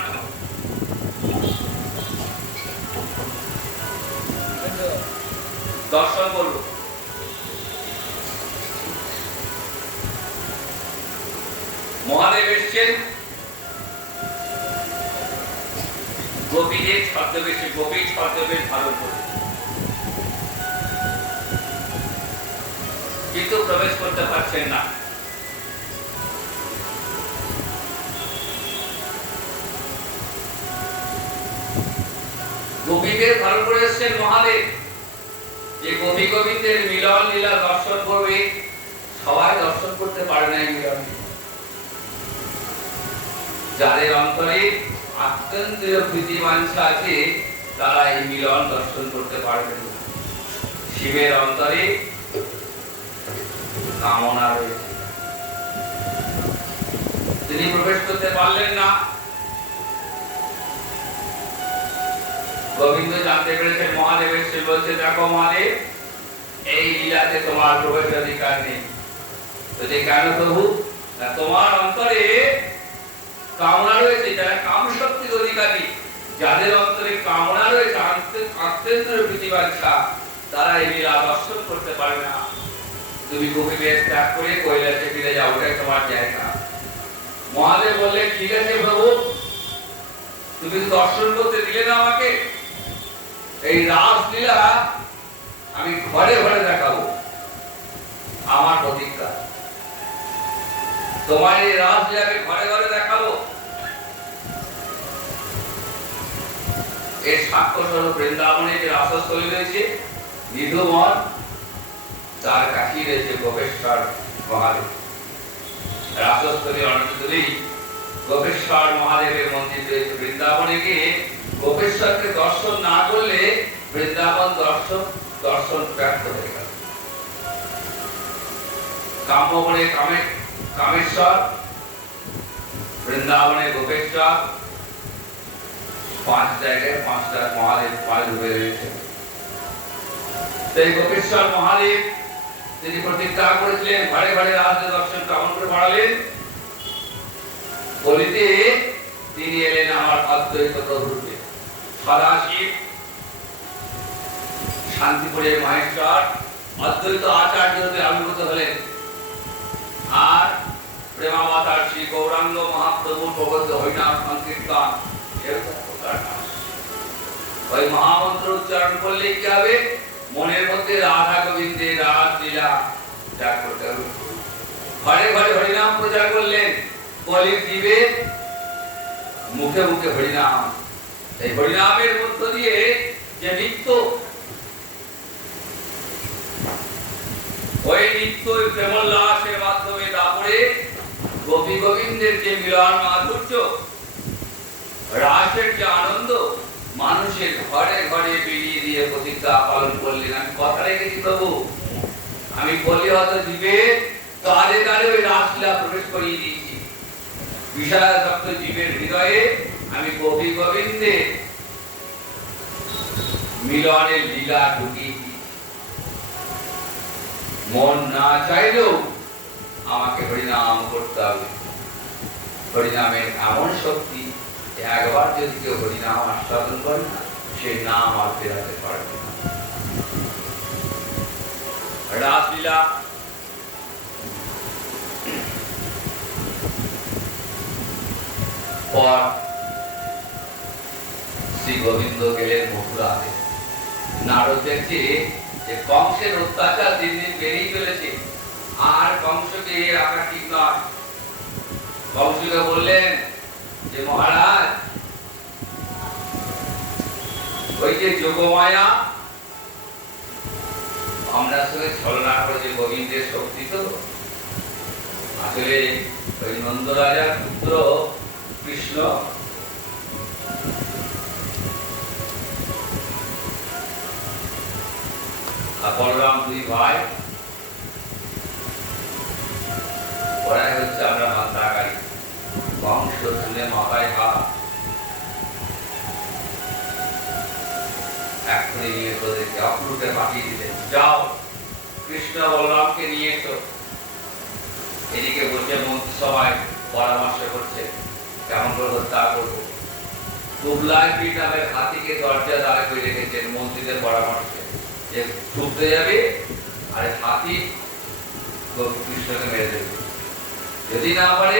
দর্শন করব। মহাদেব এসছেন গোপীদের ছদ্মবেশে, গোপী ছদ্মবেশ ধারণ করে, কিন্তু প্রবেশ করতে পারছেন না। গোপীদের ধারণ করে এসছেন মহাদেব, যে গোপী গোবিন্দের মিলন লীলা দর্শন করবে। সবাই দর্শন করতে পারে না এই মিলন। যাদের অন্তরে আত্যন্তীয় প্রীতি বাঞ্ছা আছে তারা এই মিলন দর্শন করতে পারবেন না। শিবের অন্তরে কামনা রয়েছে, তিনি প্রবেশ করতে পারলেন না। গোবিন্দ জানতে পেরেছেন মহাদেবের, সে বলছে দেখো মহাদেব, এই লীলাতে তোমার প্রবেশ অধিকার নেই। যে কেন প্রভু, না তোমার অন্তরে কামনা রয়েছে, যারা কাম শক্তির অধিকারী, যাদের অন্তরে কামনা রয়েছে, আত্মেন্দ্রের প্রতিবাচ্ছা, তারা এই লীলা দর্শন করতে পারবে না। তুমি গোপীবেশ ত্যাগ করে কৈলাসে ফিরে যাও, ওটাই তোমার জায়গা। মহাদেব বললেন ঠিক আছে প্রভু, তুমি দর্শন করতে দিলে না আমাকে, এই রাসলীলা আমি ঘরে ঘরে দেখাবো, আমার প্রতিজ্ঞা। তোমার এই রাসলীলাকে ঘরে ঘরে দেখাবো। এর সাক্ষ্য স্বরূপ বৃন্দাবনে যে রাসস্থলী রয়েছে নিধুমন, তার কাছেই রয়েছে গোপেশ্বর মহাদেব। রাসস্থলী অনেকগুলি গোপেশ্বর মহাদেবের মন্দির রয়েছে। বৃন্দাবনে গিয়ে গোপেশ্বরকে দর্শন না করলে বৃন্দাবন দর্শন ব্যর্থ হয়ে গেল। কাম্যবনে কামেশ্বর, বৃন্দাবনে গোপেশ্বর, 5 জায়গায় 5টা মহাদেব রূপে রয়েছে। সেই গোপেশ্বর মহাদেব তিনি প্রতিজ্ঞা করেছিলেন ঘরে ঘরে রাজ্য দর্শন কেমন করে বাড়ালেন, বলিতে তিনি এলেন আমার অদ্বৈত প্রভুরূপে। সদাশিব শান্তিপুরের মহেশ্বর অদ্বৈত আচার্য হতে আবির্ভূত হলেন, আর প্রেমাবতার শ্রী গৌরাঙ্গ মহাপ্রভুর প্রবদ্ধ হরিনাম সংকীর্তন, ওই মহামন্ত্র উচ্চারণ করলে কি হবে, মনের মধ্যে রাধা গোবিন্দের রাসলীলা জাগ করতে হবে। ঘরে ঘরে হরিনাম প্রচার করলেন, কলির দিবে মুখে মুখে হরিনাম। এই হরিনামের মধ্য দিয়ে যে নিত্য, ওই নিত্য প্রেমোল্লাসের মাধ্যমে তারপরে গোপী গোবিন্দের যে মিলন মাধুর্য, রাসের যে আনন্দ, মানুষের ঘরে ঘরে বেরিয়ে দিয়ে প্রতিজ্ঞা পালন করলেন। আমি কথা রেখেছি প্রভু, আমি বলি হয়তো দিবে তারে তারে ওই রাসলীলা প্রবেশ করিয়ে দিয়েছি। বিশালাদত্ত জীবের হৃদয়ে আমি গোপী গোবিন্দের মিলনের লীলা ঢুকিয়েছি। মন না চাইলেও আমাকে হরিনাম করতে হবে। হরিনামের এমন শক্তি, একবার যদি কেউ হরিনাম আস্বাদন করে না, সেই নাম আর ফেরাতে পারবে না। রাসলীলা পর শ্রী গোবিন্দ গেলেন মথুরাতে। নারদ দেখছে যে কংসের অত্যাচার দিন দিন বেড়েই চলেছে, আর কংসকে রাখা ঠিক নয়। কংসকে বললেন যে মহারাজ, ওই যে যোগমায়া আমরা সঙ্গে ছলনা করেছে, গোবিন্দের শক্তি তো আসলে ওই নন্দ রাজার পুত্র কৃষ্ণ, আর বলরাম, 2 ভাই, ওরাই হচ্ছে আমরা হত্যাকারী। কংস শুনে মাথায় হাত, এক্ষুনি নিয়ে তোদেরকে অক্রুটে পাঠিয়ে দিলেন, যাও কৃষ্ণ বলরামকে নিয়ে এসো। এদিকে বসে মন্ত্রিসভায় পরামর্শ করছে কেমন করে হত্যা করবো। কুবলাই পীঠ নামের হাতিকে দরজা দাঁড়ে করে রেখেছেন মন্ত্রীদের পরামর্শে, যে ছুটতে যাবে আর হাতি কৃষ্ণকে মেরে দেবে। যদি না পারে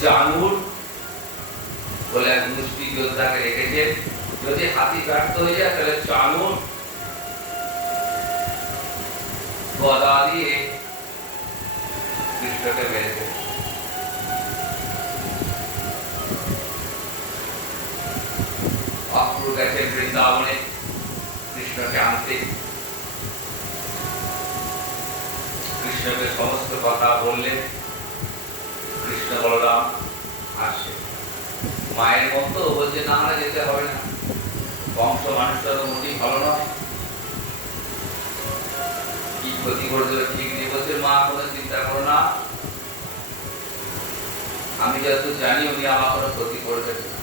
চানুর বলে এক মুষ্টি যোদ্ধাকে রেখেছেন, যদি হাতি ব্যর্থ হয়ে যায় তাহলে চানুর গদা দিয়ে কৃষ্ণকে মেরে দেবে। অক্রুর গেছেন বৃন্দাবনে কৃষ্ণকে আনতে। কৃষ্ণকে সমস্ত কথা বললেন। কৃষ্ণ বলরাম আসে, মায়ের মতো বলছে না না যেতে হবে না, বংশ মানুষটা তো মোটেই ভালো নয়, কি ক্ষতি করে দেবে ঠিক নেই। বলছে মা কোনো চিন্তা করো না, আমি যত জানি উনি আমার কোনো ক্ষতি করে দেবে না।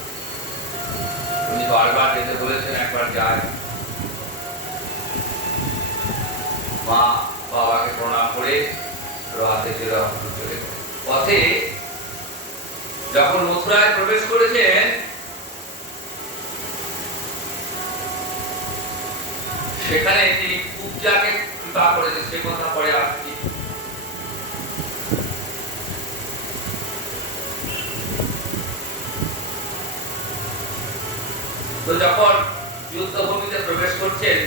উনি বারবার যেতে বলেছেন, একবার যায়। মা বাবাকে প্রণাম করে রথে চড়ে অপূর্ব চলে গেলেন। পথে যখন মথুরায় প্রবেশ করেছেন, সেখানে তিনি কুব্জাকে কৃপা করেছেন, সে কথা পরে আসছি। তো যখন যুদ্ধভূমিতে প্রবেশ করছেন,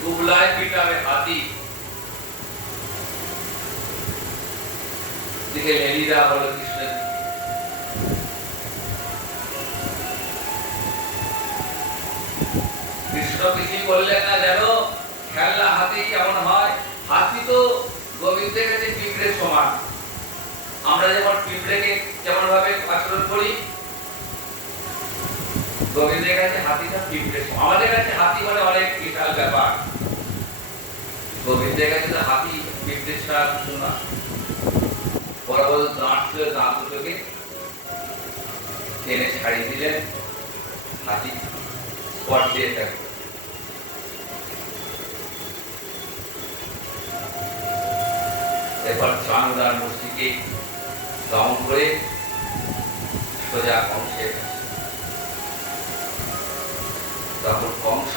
কুবলায় পিটাবে হাতি দিকে লেলিরা হল কৃষ্ণের। কৃষ্ণ কিছুই বললেন না, যেন খেলনা হাতি কেমন হয়। হাতি তো গোবিন্দের কাছে পিঁপড়ের সমান। আমরা যেমন পিঁপড়েকে যেমন ভাবে আচরণ করি, গোবিন্দের কাছে হাতিটা পিঁপড়ের সমান। আমাদের কাছে হাতি মানে অনেক বিশাল ব্যাপার, গোবিন্দের কাছে তো হাতি পিঁপড়ের ছাড়া কিছু না। বড় বড় দাঁত ছিল, দাঁত দুটোকে টেনে ছাড়িয়ে দিলেন, হাতি স্পট দিয়ে থাকবে। এরপর চানুদার মূর্তিকে দমন করে সোজা কংসের কাছে। তখন কংস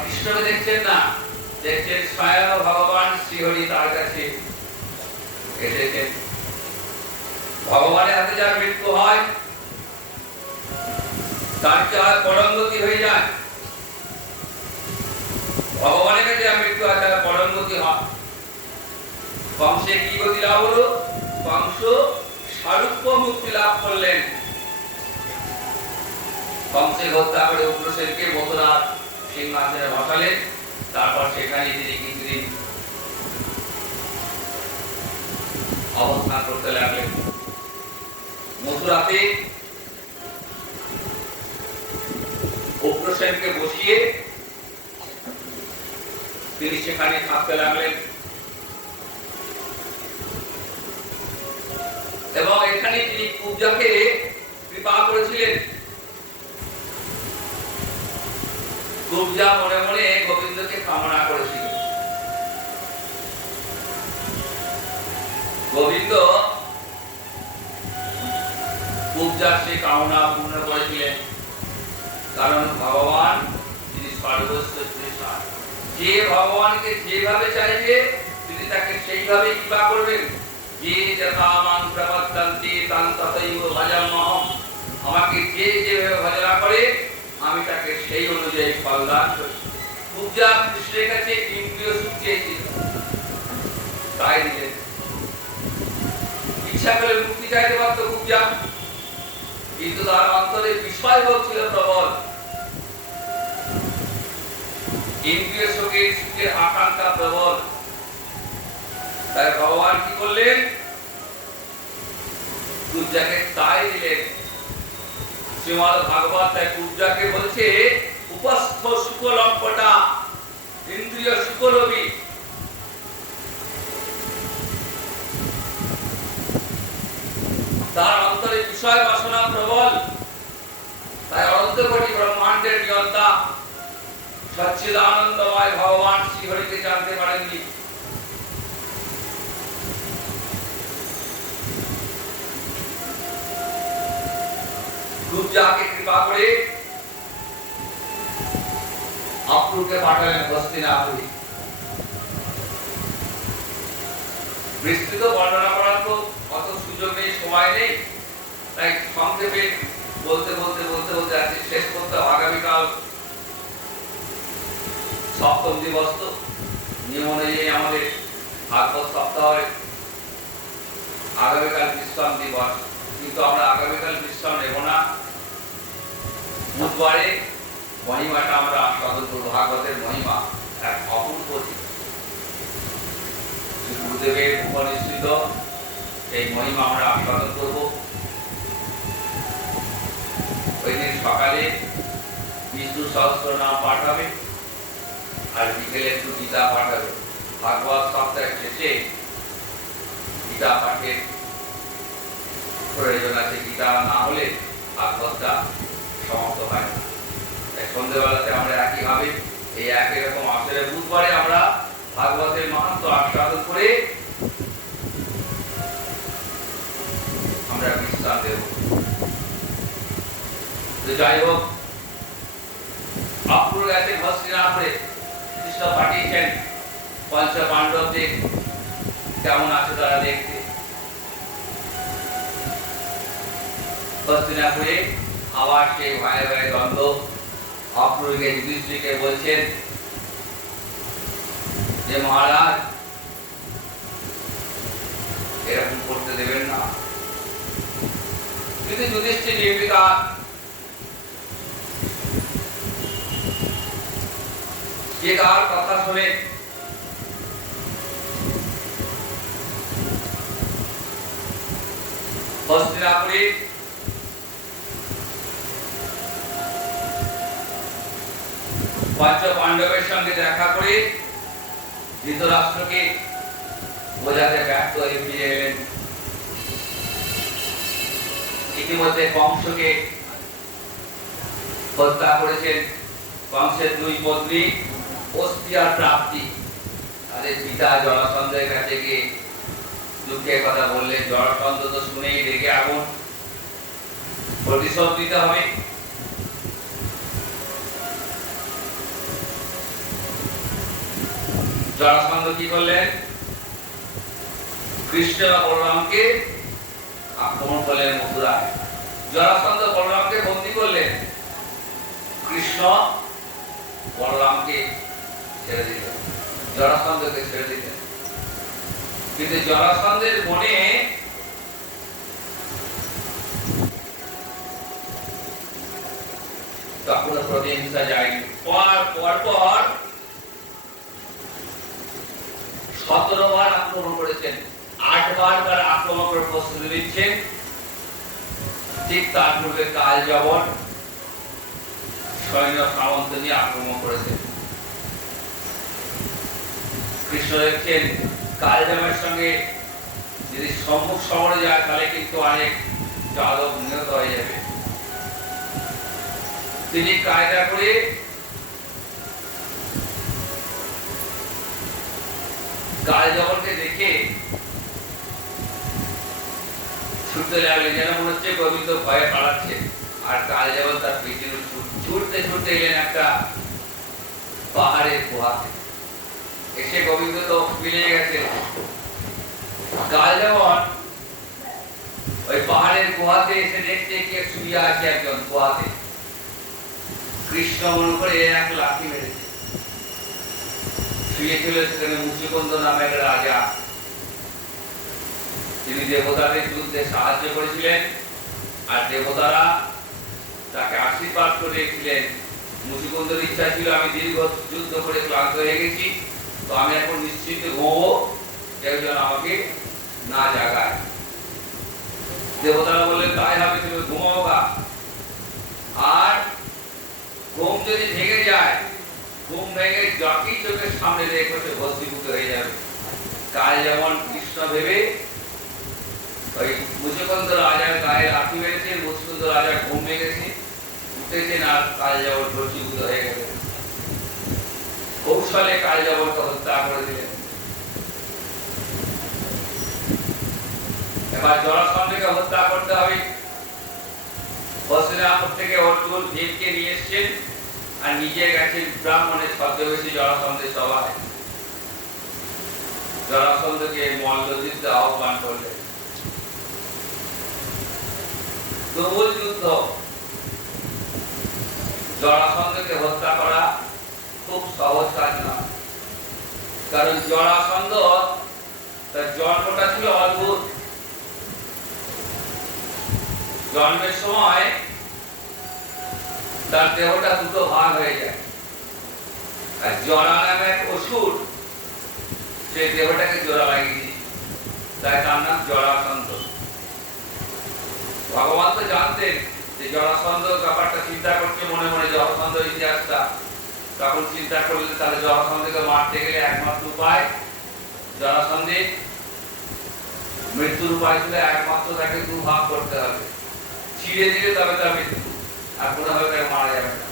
কৃষ্ণকে দেখছেন না, দেখছেন স্বয়ং ভগবান শ্রীহরি তার কাছে এসেছেন। ভগবানের হাতে যার মৃত্যু হয় তার কি হয়? পরমগতি হয়ে যায়। ভগবানের কাছে যার মৃত্যু হয় তার পরমগতি হয়। কংসের কি গতি লাভ হলো? কংস স্বরূপ মুক্তি লাভ করলেন। কংসে হত্যা করে উগ্রসেনকে মথুরার সিংহাসনে বসালেন। তারপর সেখানে তিনি কিছুদিন অবস্থান করতে লাগলেন। মথুরাতে উগ্রসেনকে বসিয়ে তিনি সেখানে থাকতে লাগলেন এবং এখানে তিনি কুব্জাকে কৃপা করেছিলেন। কুব্জা মনে মনে গোবিন্দকে কামনা করেছিল। গোবিন্দ কুব্জার সেই কামনা পূর্ণ করেছিলেন, কারণ ভগবান তিনি সর্বস্ব তৃষা। যে ভগবানকে যেভাবে চাইবে তিনি তাকে সেইভাবে কৃপা করবেন। যে যথা মাং প্রপদ্যন্তি তাং তথৈব ভজাম্যহম। আমাকে যে যেভাবে ভজনা করে আমি তাকে সেই অনুযায়ী ফলদান করি। কুব্জা কৃষ্ণের কাছে ইন্দ্রিয় সুখ চেয়েছিল, তাই দিলেন। ইচ্ছা করে মুক্তি চাইতে পারত কুব্জা, কিন্তু তার অন্তরে বিষয় ভোগ ছিল প্রবল। ইন্দ্রিয় সুখের আকাঙ্ক্ষা প্রবল। তাই ভগবান কি করলেন? কুব্জাকে তাই দিলেন। শ্রীমদ্ ভাগবত তাই কুব্জাকে বলছে উপস্থ সুকলম্পটা ইন্দ্রিয় সুকলবী। তার অন্তরে বিষয় বাসনা প্রবল। তাই অনন্ত কোটি ব্রহ্মাণ্ডের নিয়ন্তা সচ্চিদানন্দময় ভগবান শ্রীহরিকে জানতে পারেননি। কুব্জাকে কৃপা করে অক্রুকে পাঠালেন হস্তিনাপুরে। বিস্তৃত বর্ণনা করার তো অত সুযোগ নেই, সময় নেই, তাই সংক্ষেপে বলতে বলতে বলতে বলতে আজকে শেষ করতে। আগামীকাল সপ্তম দিবস, তো নিয়ম অনুযায়ী আমাদের ভাগবত সপ্তাহে আগামীকাল বিশ্রাম দিবস, কিন্তু আমরা আগামীকাল বিশ্রাম নেব না। বুধবারে মহিমাটা আমরা আস্বাদন করব। ভাগবতের মহিমা এক অপূর্ব গুরুদেবের উপনিষদ, এই মহিমা আমরা আস্বাদন করব। ওই দিন সকালে বিষ্ণু সহস্র নাম পাঠ হবে, আর বিকেলে একটু গীতা পাঠ হবে। ভাগবত সপ্তাহের শেষে গীতা পাঠের প্রয়োজন আছে, গীতা না হলে ভাগবতটা সমাপ্ত হয় না। তাই সন্ধ্যেবেলাতে আমরা একইভাবে এই একই রকম আসলে বুধবারে আমরা ভাগবতের মাহাত্ম্য আস্বাদন করে আমরা বিশ্রাম দেব। যাই হোক, অক্রুর গেছে হস্তিনাপুরে, কৃষ্ণ পাঠিয়েছেন পঞ্চ পাণ্ডবদের কেমন আছে তারা দেখতে। হস্তিনাপুরে আবার সেই ভয়ে ভয়ে দ্বন্দ্ব। অক্রুরকে যুধিষ্ঠিরকে বলছেন যে মহারাজ এরকম করতে দেবেন না, কিন্তু যুধিষ্ঠির নির্বিকার। যে কার কথা শুনে হস্তিনাপুরে পঞ্চ পাণ্ডবের সঙ্গে দেখা করে ধৃতরাষ্ট্রকে বোঝাতে ব্যর্থ হয়ে ফিরে এলেন। ইতিমধ্যে কংসকে হত্যা করেছেন। কংসের দুই পত্নী অস্থি আর প্রাপ্তি তাদের পিতা জরাসন্ধের কাছে গিয়ে দুঃখের কথা বললেন। জরাসন্ধ তো শুনেই রেগে আগুন, প্রতিশোধ দিতে হবে। জরাসন্ধ কি করলেন? কৃষ্ণ বলরামকে আক্রমণ করলেন মথুরায়। জরাসন্ধ বলরামকে বন্দী করলেন, কৃষ্ণ বলরামকে ছেড়ে দিলেন, জরাসন্ধকে ছেড়ে দিলেন। কিন্তু জরাসন্ধের মনে তখন প্রতিহিংসা যায়নি। পর 17 বার আক্রমণ করেছেন, 8 বার তার আক্রমণ করে প্রস্তুতি নিচ্ছেন। ঠিক তার পূর্বে কাল যাবন সৈন্য সামন্ত নিয়ে আক্রমণ করেছেন। কৃষ্ণ দেখছেন কাল যাবের সঙ্গে যদি সম্মুখ সমরে যায় তাহলে কিন্তু অনেক যাদব নিহত হয়ে যাবে। তিনি কায়দা করে কাল যাবনকে দেখে ছুটতে লাগলেন, যেন মনে হচ্ছে গোবিন্দ ভয়ে পালাচ্ছে। আর কাল যাবন তার পিছনে ছুটতে ছুটতে এলেন একটা পাহাড়ের গুহাতে। এসে গোবিন্দ তো মিলে গেছে। কাল যাবন ওই পাহাড়ের গুহাতে এসে দেখতে কে শুয়ে আছে একজন গুহাতে। কৃষ্ণ মনে করে এক লাঠি মেরেছে। শুয়েছিল সেখানে মুচিকুন্দ নামে এক রাজা, তিনি দেবতাদের যুদ্ধে সাহায্য করেছিলেন। আর দেবতারা তাকে আশীর্বাদ করেছিলেন। মুচিকুন্দের ইচ্ছা ছিল, আমি দীর্ঘ যুদ্ধ করে ক্লান্ত হয়ে গেছি, তো আমি এখন নিশ্চিত ঘুমবো, কেউ যেন আমাকে না জাগায়। দেবতারা বললেন তাই হবে, তুমি ঘুমাও গা। আর ঘুম যদি ভেঙে যায়, ঘুম ভেঙে যাকেই চোখের সামনে রেখে ভস্মীভূত হয়ে যাবে। কাল যেমন কৃষ্ণ ভেবে ওই মুচিকুন্দ রাজার গায়ে লাঠি মেরেছে, মুচিকুন্দ রাজার ঘুম ভেঙেছে, উঠেছেন আর কাল যেমন ভস্মীভূত হয়ে গেল। কৌশলে কাল যাবনকে হত্যা করে দিলেন। এবার জরাসন্ধকে হত্যা করতে হবে। হস্তিনাপুর থেকে অর্জুন ভীমকে নিয়ে এসছেন আর নিজে গেছেন ব্রাহ্মণের ছদ্মবেশী জরাসন্ধের সভায়। জরাসন্ধকে মল্লযুদ্ধে আহ্বান করলেন। তুমুল যুদ্ধ। জরাসন্ধকে হত্যা করা খুব সহজ কাজ না, কারণ জরাসন্ধ তার জন্মটা ছিল অদ্ভুত। জন্মের সময় তার দেহটা দুটো ভাগ হয়ে যায়, আর জরা নামে এক অসুর সেই দেহটাকে জোড়া লাগিয়ে দিয়েছে, তাই তার নাম জরাসন্ধ। ভগবান তো জানতেন যে জরাসন্ধ ব্যাপারটা চিন্তা করছে মনে মনে, জরাসন্ধ ইতিহাসটা তখন চিন্তা করলে তাহলে জরাসন্ধকে মারতে গেলে একমাত্র উপায় জরাসন্ধে মৃত্যুর উপায় ছিল একমাত্র তাকে দুভাগ করতে হবে, ছিঁড়ে দিলে তবে তার মৃত্যু, আর কোনোভাবে তাকে মারা যাবে না।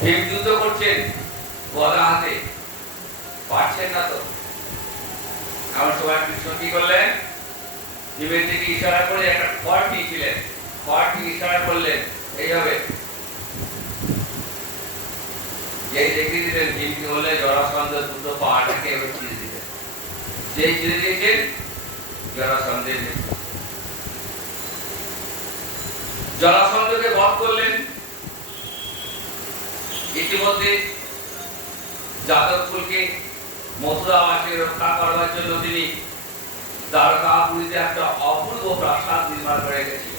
ভীম যুদ্ধ করছেন গদা হাতে, পারছেন না তো। এমন সময় কৃষ্ণ কি করলেন, ভীমের দিকে ইশারা করে একটা খড় দিয়েছিলেন, খড় দিয়ে ইশারা করলেন এইভাবে, যেই দেখিয়ে দিলেন ভীম কি হলে জরাসন্ধ দুটো পাটাকে এবার ছিঁড়ে দিলেন, যেই ছিঁড়ে দিয়েছেন জরাসন্ধের মৃত্যু। জরাসন্ধকে বধ করলেন। ইতিমধ্যে যাদবকুলকে মথুরাবাসী রক্ষা করার জন্য তিনি দ্বারকাপুরীতে একটা অপূর্ব প্রাসাদ নির্মাণ করে গেছিলেন।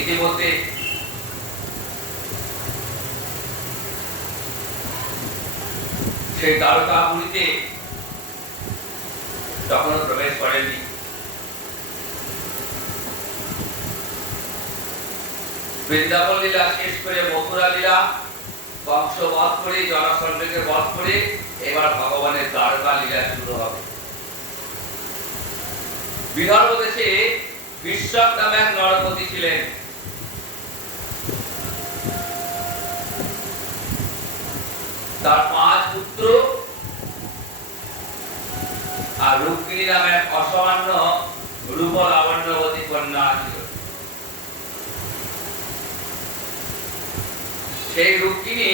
ইতিমধ্যে সেই দ্বারকাপুরীতে তখনও প্রবেশ করেননি। বৃন্দাবন লীলা শেষ করে মথুরা লীলা বংশ বধ করে জরাসন্ধকে বধ করে এবার ভগবানের দ্বারকা লীলা শুরু হবে। বিদর্ভ দেশে বিশ্বক নামে এক নরপতি ছিলেন। তার 5 পুত্র আর রুক্মিণী নামে এক অসামান্য রূপ লাবণ্যবতী কন্যা ছিল। সেই রুক্মিণী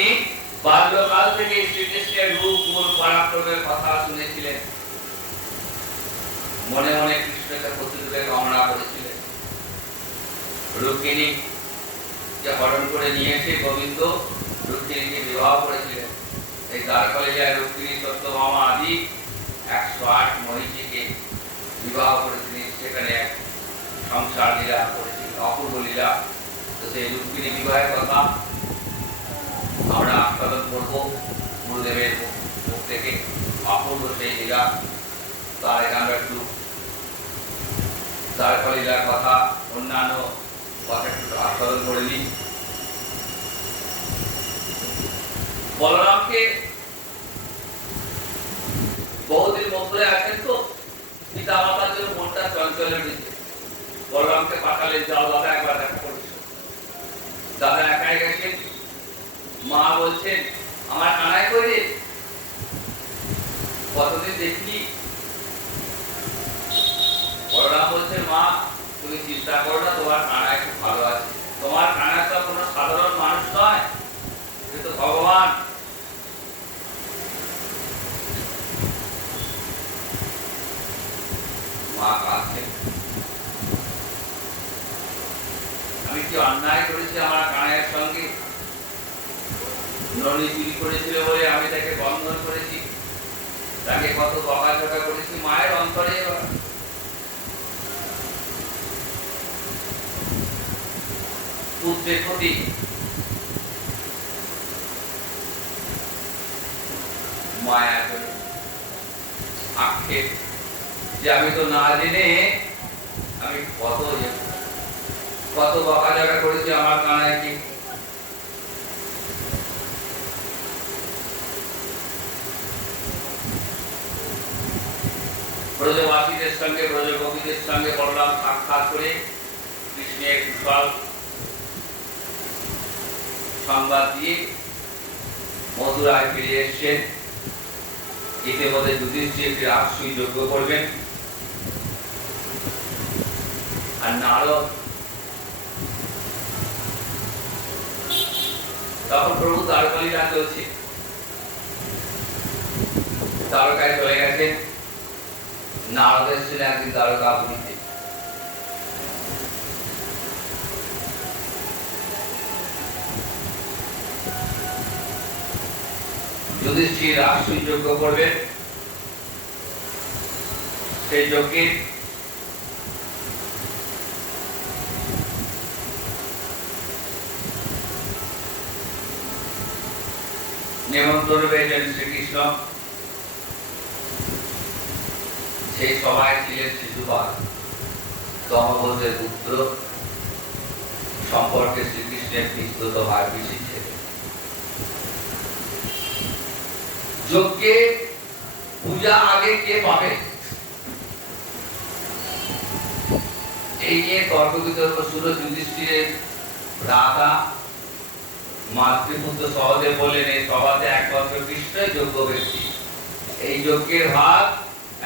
বাল্যকাল থেকে শ্রীকৃষ্ণের রূপ গুণ পরাক্রমের কথা শুনেছিলেন, মনে মনে কৃষ্ণকে প্রতিরূপে কামনা করেছিলেন। রুক্মিণী যে হরণ করে নিয়ে এসে গোবিন্দ রুক্মিণীকে বিবাহ করেছিলেন। এই দ্বারকালীলায় রুক্মিণী সত্যভামা আদি 108 মহিষীকে বিবাহ করেছিলেন, সেখানে এক সংসার লীলা করেছিলেন, অপূর্ব লীলা। তো সেই রুক্মিণী বিবাহের কথা আমরা আস্বাদন করবো গুরুদেবের মুখ থেকে। অপূর্ব সেই লীলা, তার এখানে আমরা একটু দ্বারকালীলার কথা, অন্যান্য কথা একটু আস্বাদন করে নিই। বলরামকে বহুদিন মথুরে আছেন তো, পিতা মাতার জন্য মনটা চঞ্চল হয়েছে। বলরামকে পাঠালেন, যাও দাদা একবার দেখা করছো। দাদা একাই গেছেন। মা বলছেন, আমার কানাই করে কতদিন দেখলি। বলরাম বলছেন, মা তুমি চিন্তা করো না, তোমার কানাই খুব ভালো আছে। তোমার কানাই তো কোনো সাধারণ মানুষ নয়, কিন্তু ভগবান। মা কাঁদছেন, আমি কি অন্যায় করেছি আমার কানাইয়ের সঙ্গে? ননি চুরি করেছিল বলে আমি তাকে বন্ধন করেছি, তাকে কত বকাঝকা করেছি। মায়ের অন্তরে পুত্রের প্রতি মায়া আক্ষেপ, যে আমি তো না জেনে আমি কত বকাঝকা করেছি আমার কানাইকে। ব্রজবাসীদের সঙ্গে, ব্রজগোপীদের সঙ্গে বলরাম সাক্ষাৎ করে কৃষ্ণের কুশল সংবাদ দিয়ে মথুরায় ফিরে এসছেন। ইতিমধ্যে যুধিষ্ঠিরকে রাজসূয় যজ্ঞ করবেন। আর নারদ তখন প্রভু দ্বারকালীলা চলছে, দ্বারকায় চলে গেছেন। নারদ এসেছিলেন একদিন দ্বারকাপুরীতে। যুধিষ্ঠির রাজসূয় যজ্ঞ করবেন। সেই যজ্ঞে নিমন্ত্রণ পেয়েছেন শ্রীকৃষ্ণ। সেই সভায় ছিলেন শিশুপাল, দমবধের পুত্র সম্পর্কে শ্রীকৃষ্ণের বিস্তৃত ভাব বিশেষে যজ্ঞে পূজা আগে কে পাবে এই নিয়ে তর্ক বিতর্ক শুরু। যুধিষ্ঠিরের ভ্রাতা মাতৃপুত্র সহদেব বললেন এই সভাতে একমাত্র কৃষ্ণই যোগ্য ব্যক্তি, এই যজ্ঞের ভাগ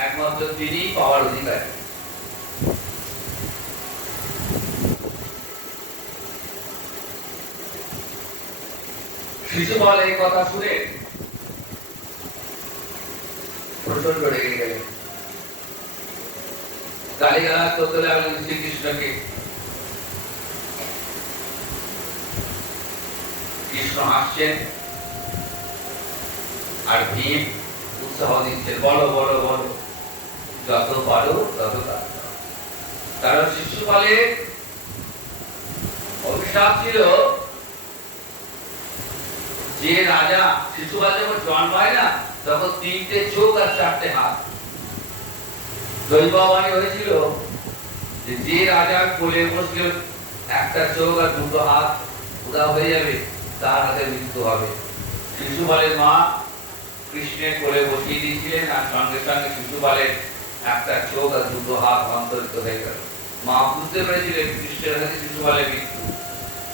একমাত্র তিনি পাওয়ার অধিকারী। শিশুপাল এই কথা শুনে প্রচন্ড রেগে গেলেন, গালিগালাজ করতে লাগলেন শ্রীকৃষ্ণকে। কৃষ্ণ হাসছেন আর ভীম উৎসাহ দিচ্ছেন, বলো বলো বলো, যত পারো তত তার। কারণ শিশুপালের অভিশাপ ছিল যে রাজা, শিশুপাল যখন জন্মায় না তখন 3টে চোখ আর 4টে হাত। দৈববাণী হয়েছিল যে রাজার কোলে বসলে একটা চোখ আর 2টো হাত উদা হয়ে যাবে, তার হাতে মৃত্যু হবে। শিশুপালের মা কৃষ্ণের কোলে বসিয়ে দিয়েছিলেন আর সঙ্গে সঙ্গে শিশুপালের একটা চোখ আর 2টো হাত অন্তরিত হয়ে গেল। মা বুঝতে পেরেছিলেন কৃষ্ণের কাছে শিশুপালের মৃত্যু,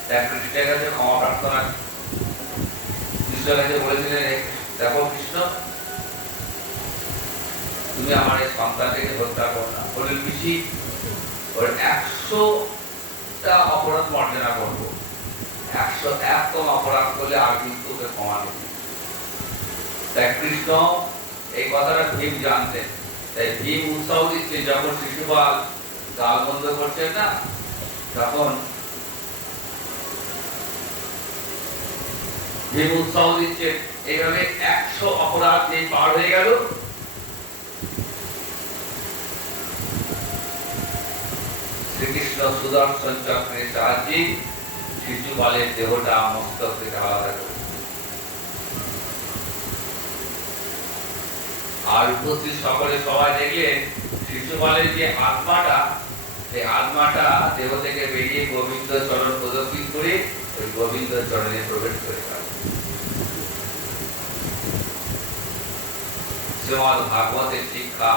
তাই কৃষ্ণের কাছে ক্ষমা প্রার্থনা কৃষ্ণের কাছে বলেছিলেন, দেখো কৃষ্ণ, তুমি আমার এই সন্তানটাকে হত্যা করো না, বলেন পিসি ওর 100টা অপরাধ মর্যাদা করবো, 101তম অপরাধ করলে আর কিন্তু ওকে ক্ষমা নেই। তাই কৃষ্ণ এই কথাটা ভীম জানতেন, তাই ভীম উৎসাহ দিচ্ছে যখন শিশুপাল গাল বন্ধ করছেন না, তখন ভীম উৎসাহ দিচ্ছে। এইভাবে 100 অপরাধ যে পার হয়ে গেল, শ্রীকৃষ্ণ সুদর্শন চক্রের সাহায্যে শিশুপালের দেহটা মস্তক থেকে আলাদা করে, আর উপস্থিত সকলে সবাই দেখলেন শিশুপালের যে আত্মাটা, সেই আত্মাটা দেহ থেকে বেরিয়ে গোবিন্দ চরণ প্রদক্ষিণ করে ওই গোবিন্দ চরণে প্রবেশ করে গেল। শ্রীমদ্ ভাগবতের শিক্ষা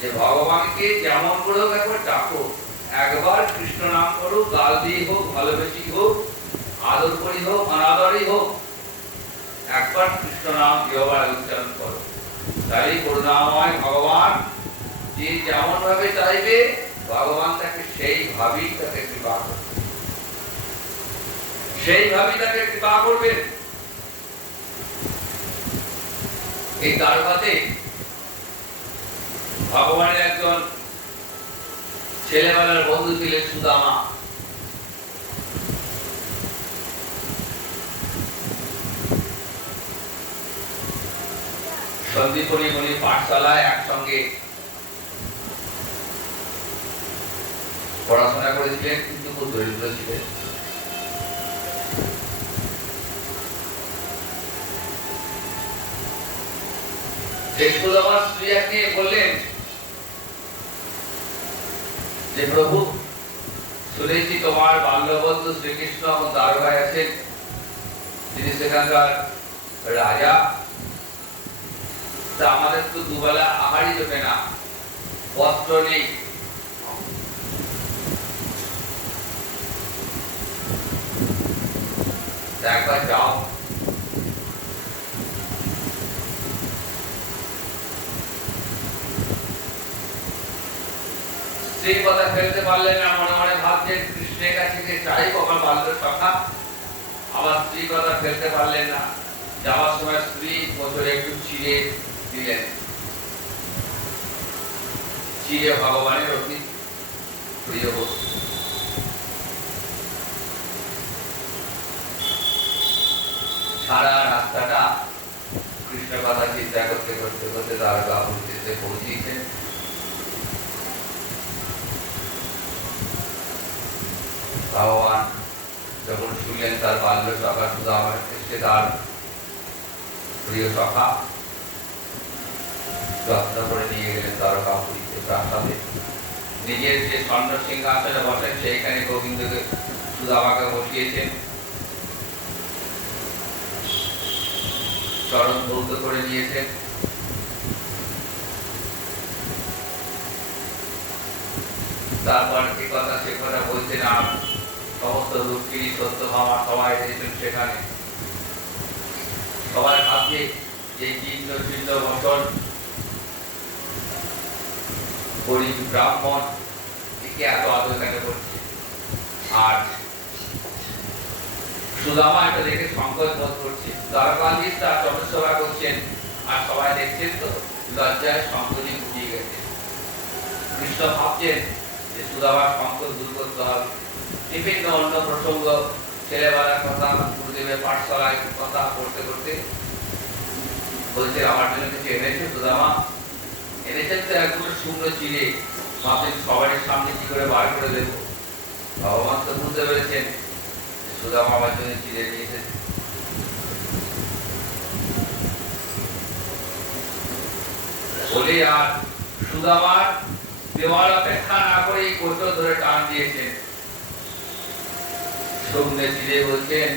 যে ভগবানকে যেমন করে হোক একবার ডাকো, একবার কৃষ্ণ নাম করো, গাল দিয়ে হোক, ভালোবেসি হোক, আদর করি হোক, অনাদরই হোক, একবার কৃষ্ণ নাম জিহ্বার উচ্চারণ করো, তাই করুণাময় ভগবান যে যেমন ভাবে চাইবে ভগবান তাকে সেইভাবেই তাকে কৃপা করবে, সেইভাবেই তাকে কৃপা করবেন। এই দ্বারকাতে ভগবানের একজন ছেলেবেলার বন্ধু ছিলেন সুদামা। সন্দীপনী মুনির পাঠশালায় একসঙ্গে পড়াশোনা করেছিলেন, কিন্তু খুব দরিদ্র ছিলেন। সুদামার স্ত্রী একদিন বললেন যে প্রভু, শুনেছি তোমার বাল্যবন্ধু শ্রীকৃষ্ণ এখন দ্বারকায় আছেন, তিনি সেখানকার রাজা, তা আমাদের তো দুবেলা আহারই জোটে না, বস্ত্র নেই, একবার যাও। স্ত্রী কথা ফেলতে পারলেন না, মনে মনে ভাবছেন কৃষ্ণের কাছে যে চাই কখন বাল্য সখা, আবার স্ত্রী কথা ফেলতে পারলেন না। যাওয়ার সময় স্ত্রী বছরে একটু চিড়ে দিলেন, চিড়ে ভগবানের অতি প্রিয় বস্তু। সারা রাস্তাটা কৃষ্ণ কথা চিন্তা করতে করতে করতে দ্বারকাপুরীতে পৌঁছেছেন। ভগবান যখন শুনলেন তার বাল্য সখা সুদামা এসে তার প্রিয় সখা যত্ন করে নিয়ে গেলেন দ্বারকাপুরীতে প্রাসাদে। নিজের যে স্বর্ণ সিংহাসনে বসেন সেইখানে গোবিন্দকে সুদামাকে বসিয়েছেন, চরণ ধৌত করে নিয়েছেন। তারপর এ কথা সে কথা বলছেন, আর সমস্ত রূপগিরি সত্যভামা সবাই এসেছেন সেখানে। সবার কাছে যে চিহ্ন চিহ্ন বচন গরিব ব্রাহ্মণ একে এত আদর কেন করছে। আর সুদামা এটা দেখে সংকোচ বোধ করছে। দ্বারকাধীশ তার জনসভা করছেন, আর সবাই দেখছেন তো লজ্জায় সংকোচই ফুটিয়ে গেছে। কৃষ্ণ ভাবছেন যে সুদামার সংকোচ দূর করতে হবে। বিভিন্ন অন্য প্রসঙ্গ, ছেলেবেলার কথা, গুরুদেবের পাঠশালায় কথা করতে করতে বলছে, আমার জন্য কিছু এনেছে সুদামা? এনেছেন তো একদম শূন্য চিড়ে, ভাবছেন সবার সামনে কি করে বার করে দেবো। ভগবান তো বুঝতে পেরেছেন সুদামা আমার জন্য চিড়ে নিয়ে এসেছে। বলে আর সুদামার দেওয়ার অপেক্ষা না করে এই কোচর ধরে টান দিয়েছেন। শুনে চিড়ে বলছেন,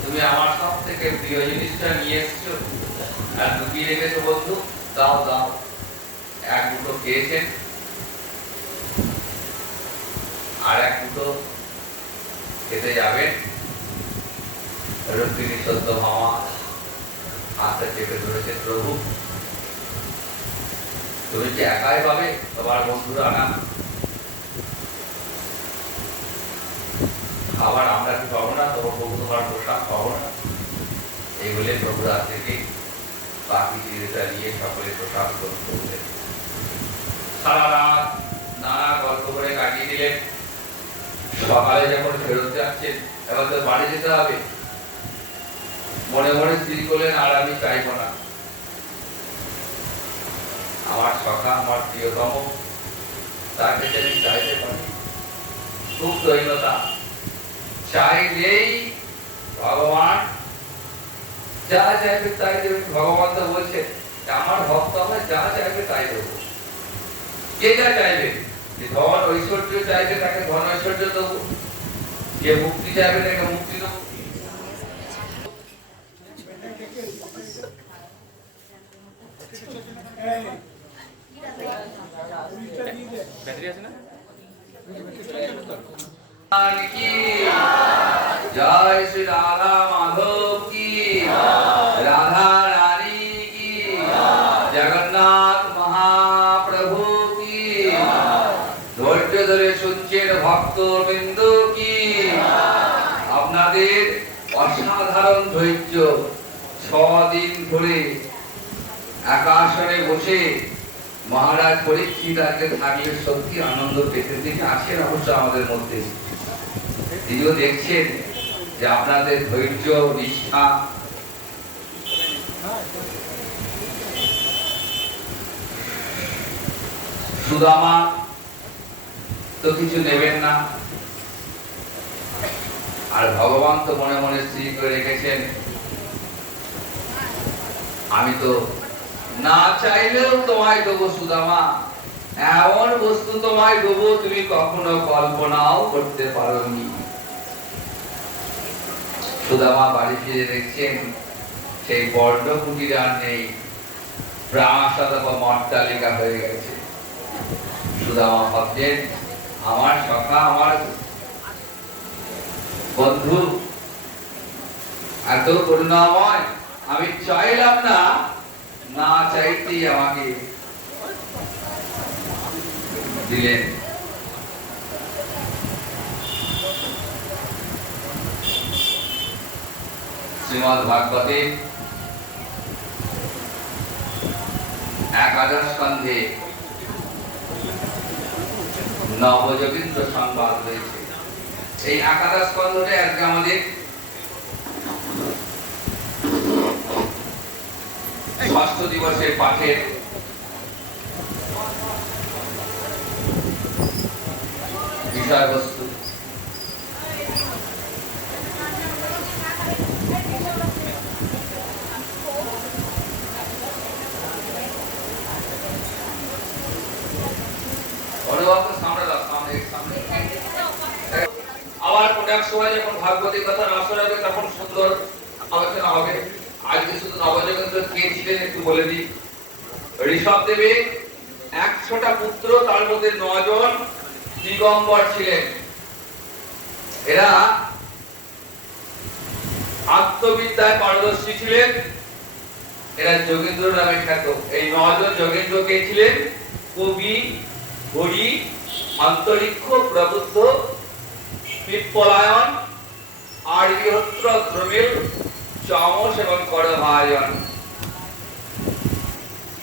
তুমি আমার সব থেকে প্রিয় জিনিসটা নিয়ে এসছো আর লুকিয়ে রেখেছো বন্ধু, দাও দাও। এক দুটো খেয়েছেন, আর এক দুটো খেতে যাবেন। রুক্মিণী সত্যভামা হাতটা চেপে ধরেছে, প্রভু তুমি কি একাই পাবে, তোমার বন্ধুরা না? খাবার আমরা কি পাবো না? তোমার প্রভু তোমার পোশাক পাবো না? এই বলে প্রভু রাত থেকে বাকি চিড়েটা নিয়ে সকলে পোশাক করলেন। সারা রাত নানা গল্প করে কাটিয়ে দিলেন। সকালে যখন ফেরত যাচ্ছেন, এবার তো বাড়ি যেতে হবে, মনে মনে স্থির করলেন, আর আমি চাইবো না। আমার সখা, আমার প্রিয়তম, তার কাছে আমি চাইতে পারি। খুব দৈনতা, চাইলেই ভগবান যা চাইবে তাই দেবে। ভগবান তো বলছে আমার ভক্ত আমার যা চাইবে তাই দেবো। কে যা চাইবে? যে ধন ঐশ্বর্য চাইবে তাকে ধন ঐশ্বর্য দেবো, যে মুক্তি চাইবে তাকে মুক্তি দেবো। জয় শ্রী রাধা মাধব কি, রাধা রানী কি, জগন্নাথ মহাপ্রভু কি। ধৈর্য ধরে শুনছেন ভক্তবৃন্দ কি। আপনাদের অসাধারণ ধৈর্য, 6 দিন ধরে একাসনে বসে মহারাজ পরীক্ষিত আজকে থাকলে সত্যি আনন্দ পেতে তিনি আছেন অবশ্য আমাদের মধ্যে। তিনিও দেখছেন যে আপনাদের ধৈর্য, নিষ্ঠা। সুদামা তো কিছু নেবেন না, আর ভগবান তো মনে মনে স্থির করে রেখেছেন, আমি তো না চাইলেও তোমায় দেবো সুদামা। এমন বস্তু তোমায় দেবো তুমি কখনো কল্পনাও করতে পারোনি। সুদামা বাড়ি ফিরে দেখছেন সেই বর্ণ কুটির আর নেই, প্রাসাদ বা মট্টালিকা হয়ে গেছে। সুদামা ভাবছেন আমার সখা, আমার বন্ধু এত করুণাময়, আমি চাইলাম না, না চাইতেই আমাকে দিলেন। শ্রীমদ্ ভাগবতে 11 স্কন্ধে নবযোগীন্দ্র সংবাদ রয়েছে। এই 11 স্কন্ধটা আজকে আমাদের ষষ্ঠ দিবসের পাঠের বিষয়বস্তু। অনুভব সামনে দাও, সামনে সামনে। আবার এক সময় যখন ভাগবতী কথা আসর হবে তখন সুন্দর আলোচনা হবে। আজকে শুধু নবযোগেন্দ্র কে ছিলেন একটু বলে দিই। ঋষভ দেবের 100টা পুত্র, তার মধ্যে 9 জন দিগম্বর ছিলেন। এরা আত্মবিদ্যায় পারদর্শী ছিলেন। এরা যোগেন্দ্র নামে খ্যাত। এই 9 জন যোগেন্দ্র কে ছিলেন? কবি, হরি, অন্তরিক্ষ, প্রবুদ্ধ, পিপ্পলায়ন, আর্যহত্র, দ্রমিল, চমস এবং করভাজন।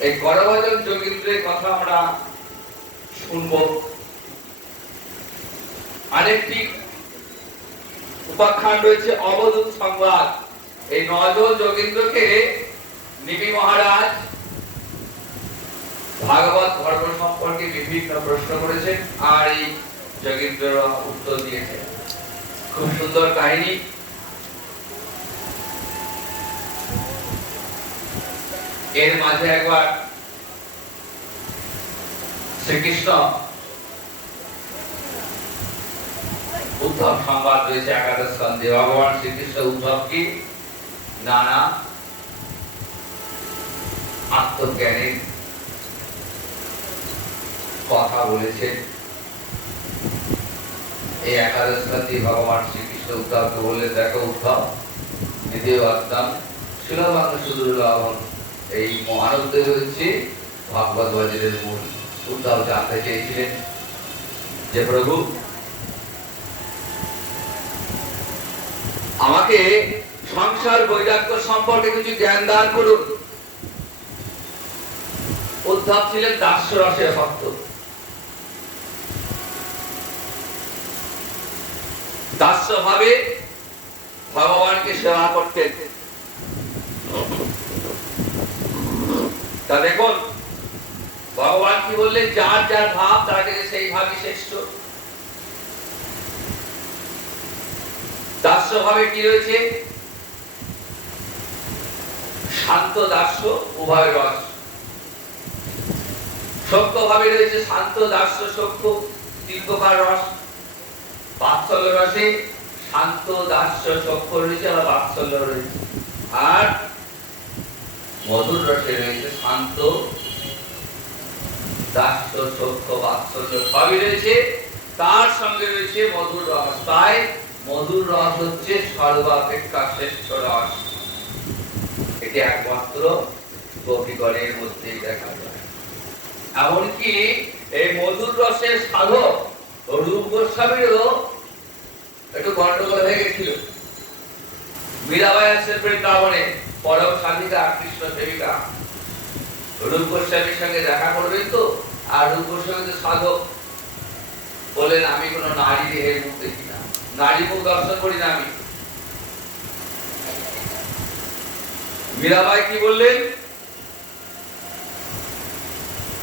এই করভাজন যোগেন্দ্রের কথা আমরা শুনবো। আরেকটি উপাখ্যান রয়েছে অবধূত সংবাদ। এই 9 জন যোগেন্দ্রকে নিমি মহারাজ ভাগবত ধর্ম সম্পর্কে বিভিন্ন প্রশ্ন করেছেন, আর এই যোগেন্দ্ররা উত্তর দিয়েছেন। খুব সুন্দর কাহিনী। এর মাঝে একবার শ্রীকৃষ্ণ উদ্ধব সংবাদ রয়েছে একাদশ স্কন্ধে। ভগবান শ্রীকৃষ্ণ উদ্ধবকে নানা আত্মজ্ঞানের কথা বলেছেন। এই একাদশ স্কন্ধে ভগবান শ্রীকৃষ্ণ উদ্ধবকে বললেন, দেখো উদ্ধব, নিদেব আত্মাম সুলভাঙ্গ সুদুর্লভম। এই মহানদ্বয় হচ্ছে ভাগবত বাজারের মূল। উদ্ধব জানতে চেয়েছিলেন যে প্রভু আমাকে সংসার বৈরাগ্য সম্পর্কে কিছু জ্ঞান দান করুন। উদ্ধব ছিলেন দাস্য রসে ভক্ত। দাস্য ভাবে ভগবানকে সেবা করতেন। তা দেখুন ভগবান কি বললেন, যার যার ভাব তার কাছে সেই ভাবই শ্রেষ্ঠ। দাস্য ভাবে কি রয়েছে? শান্ত দাস্য উভয় রস। সত্য ভাবে রয়েছে শান্ত দাস্য সত্য 3 প্রকার রস। বাৎসল্য রসে শান্ত দাস্য সত্য রয়েছে, আর বাৎসল্য রয়েছে। আর মধুর রসে রয়েছে শান্ত দাস্য সত্য বাৎসল্য সবই রয়েছে, তার সঙ্গে রয়েছে মধুর রস। তাই মধুর রস হচ্ছে সর্বাপেক্ষা শ্রেষ্ঠ রস। এটি একমাত্র গোপীগণের মধ্যেই দেখা যায়। এমনকি এই মধুর রসের সাধক রূপ গোস্বামীরও একটু গন্ডগোল হয়ে গেছিল। মীরাবাই আছেন বৃন্দাবনে, পরম সাধিকা কৃষ্ণ সেবিকা। রূপ গোস্বামীর সঙ্গে দেখা করবেন তো, আর রূপ গোস্বামী তো সাধক, বলেন আমি কোন নারী দেহের মুখ দেখি না, নারী মুখ দর্শন করি না আমি। মীরাবাই কি বললেন?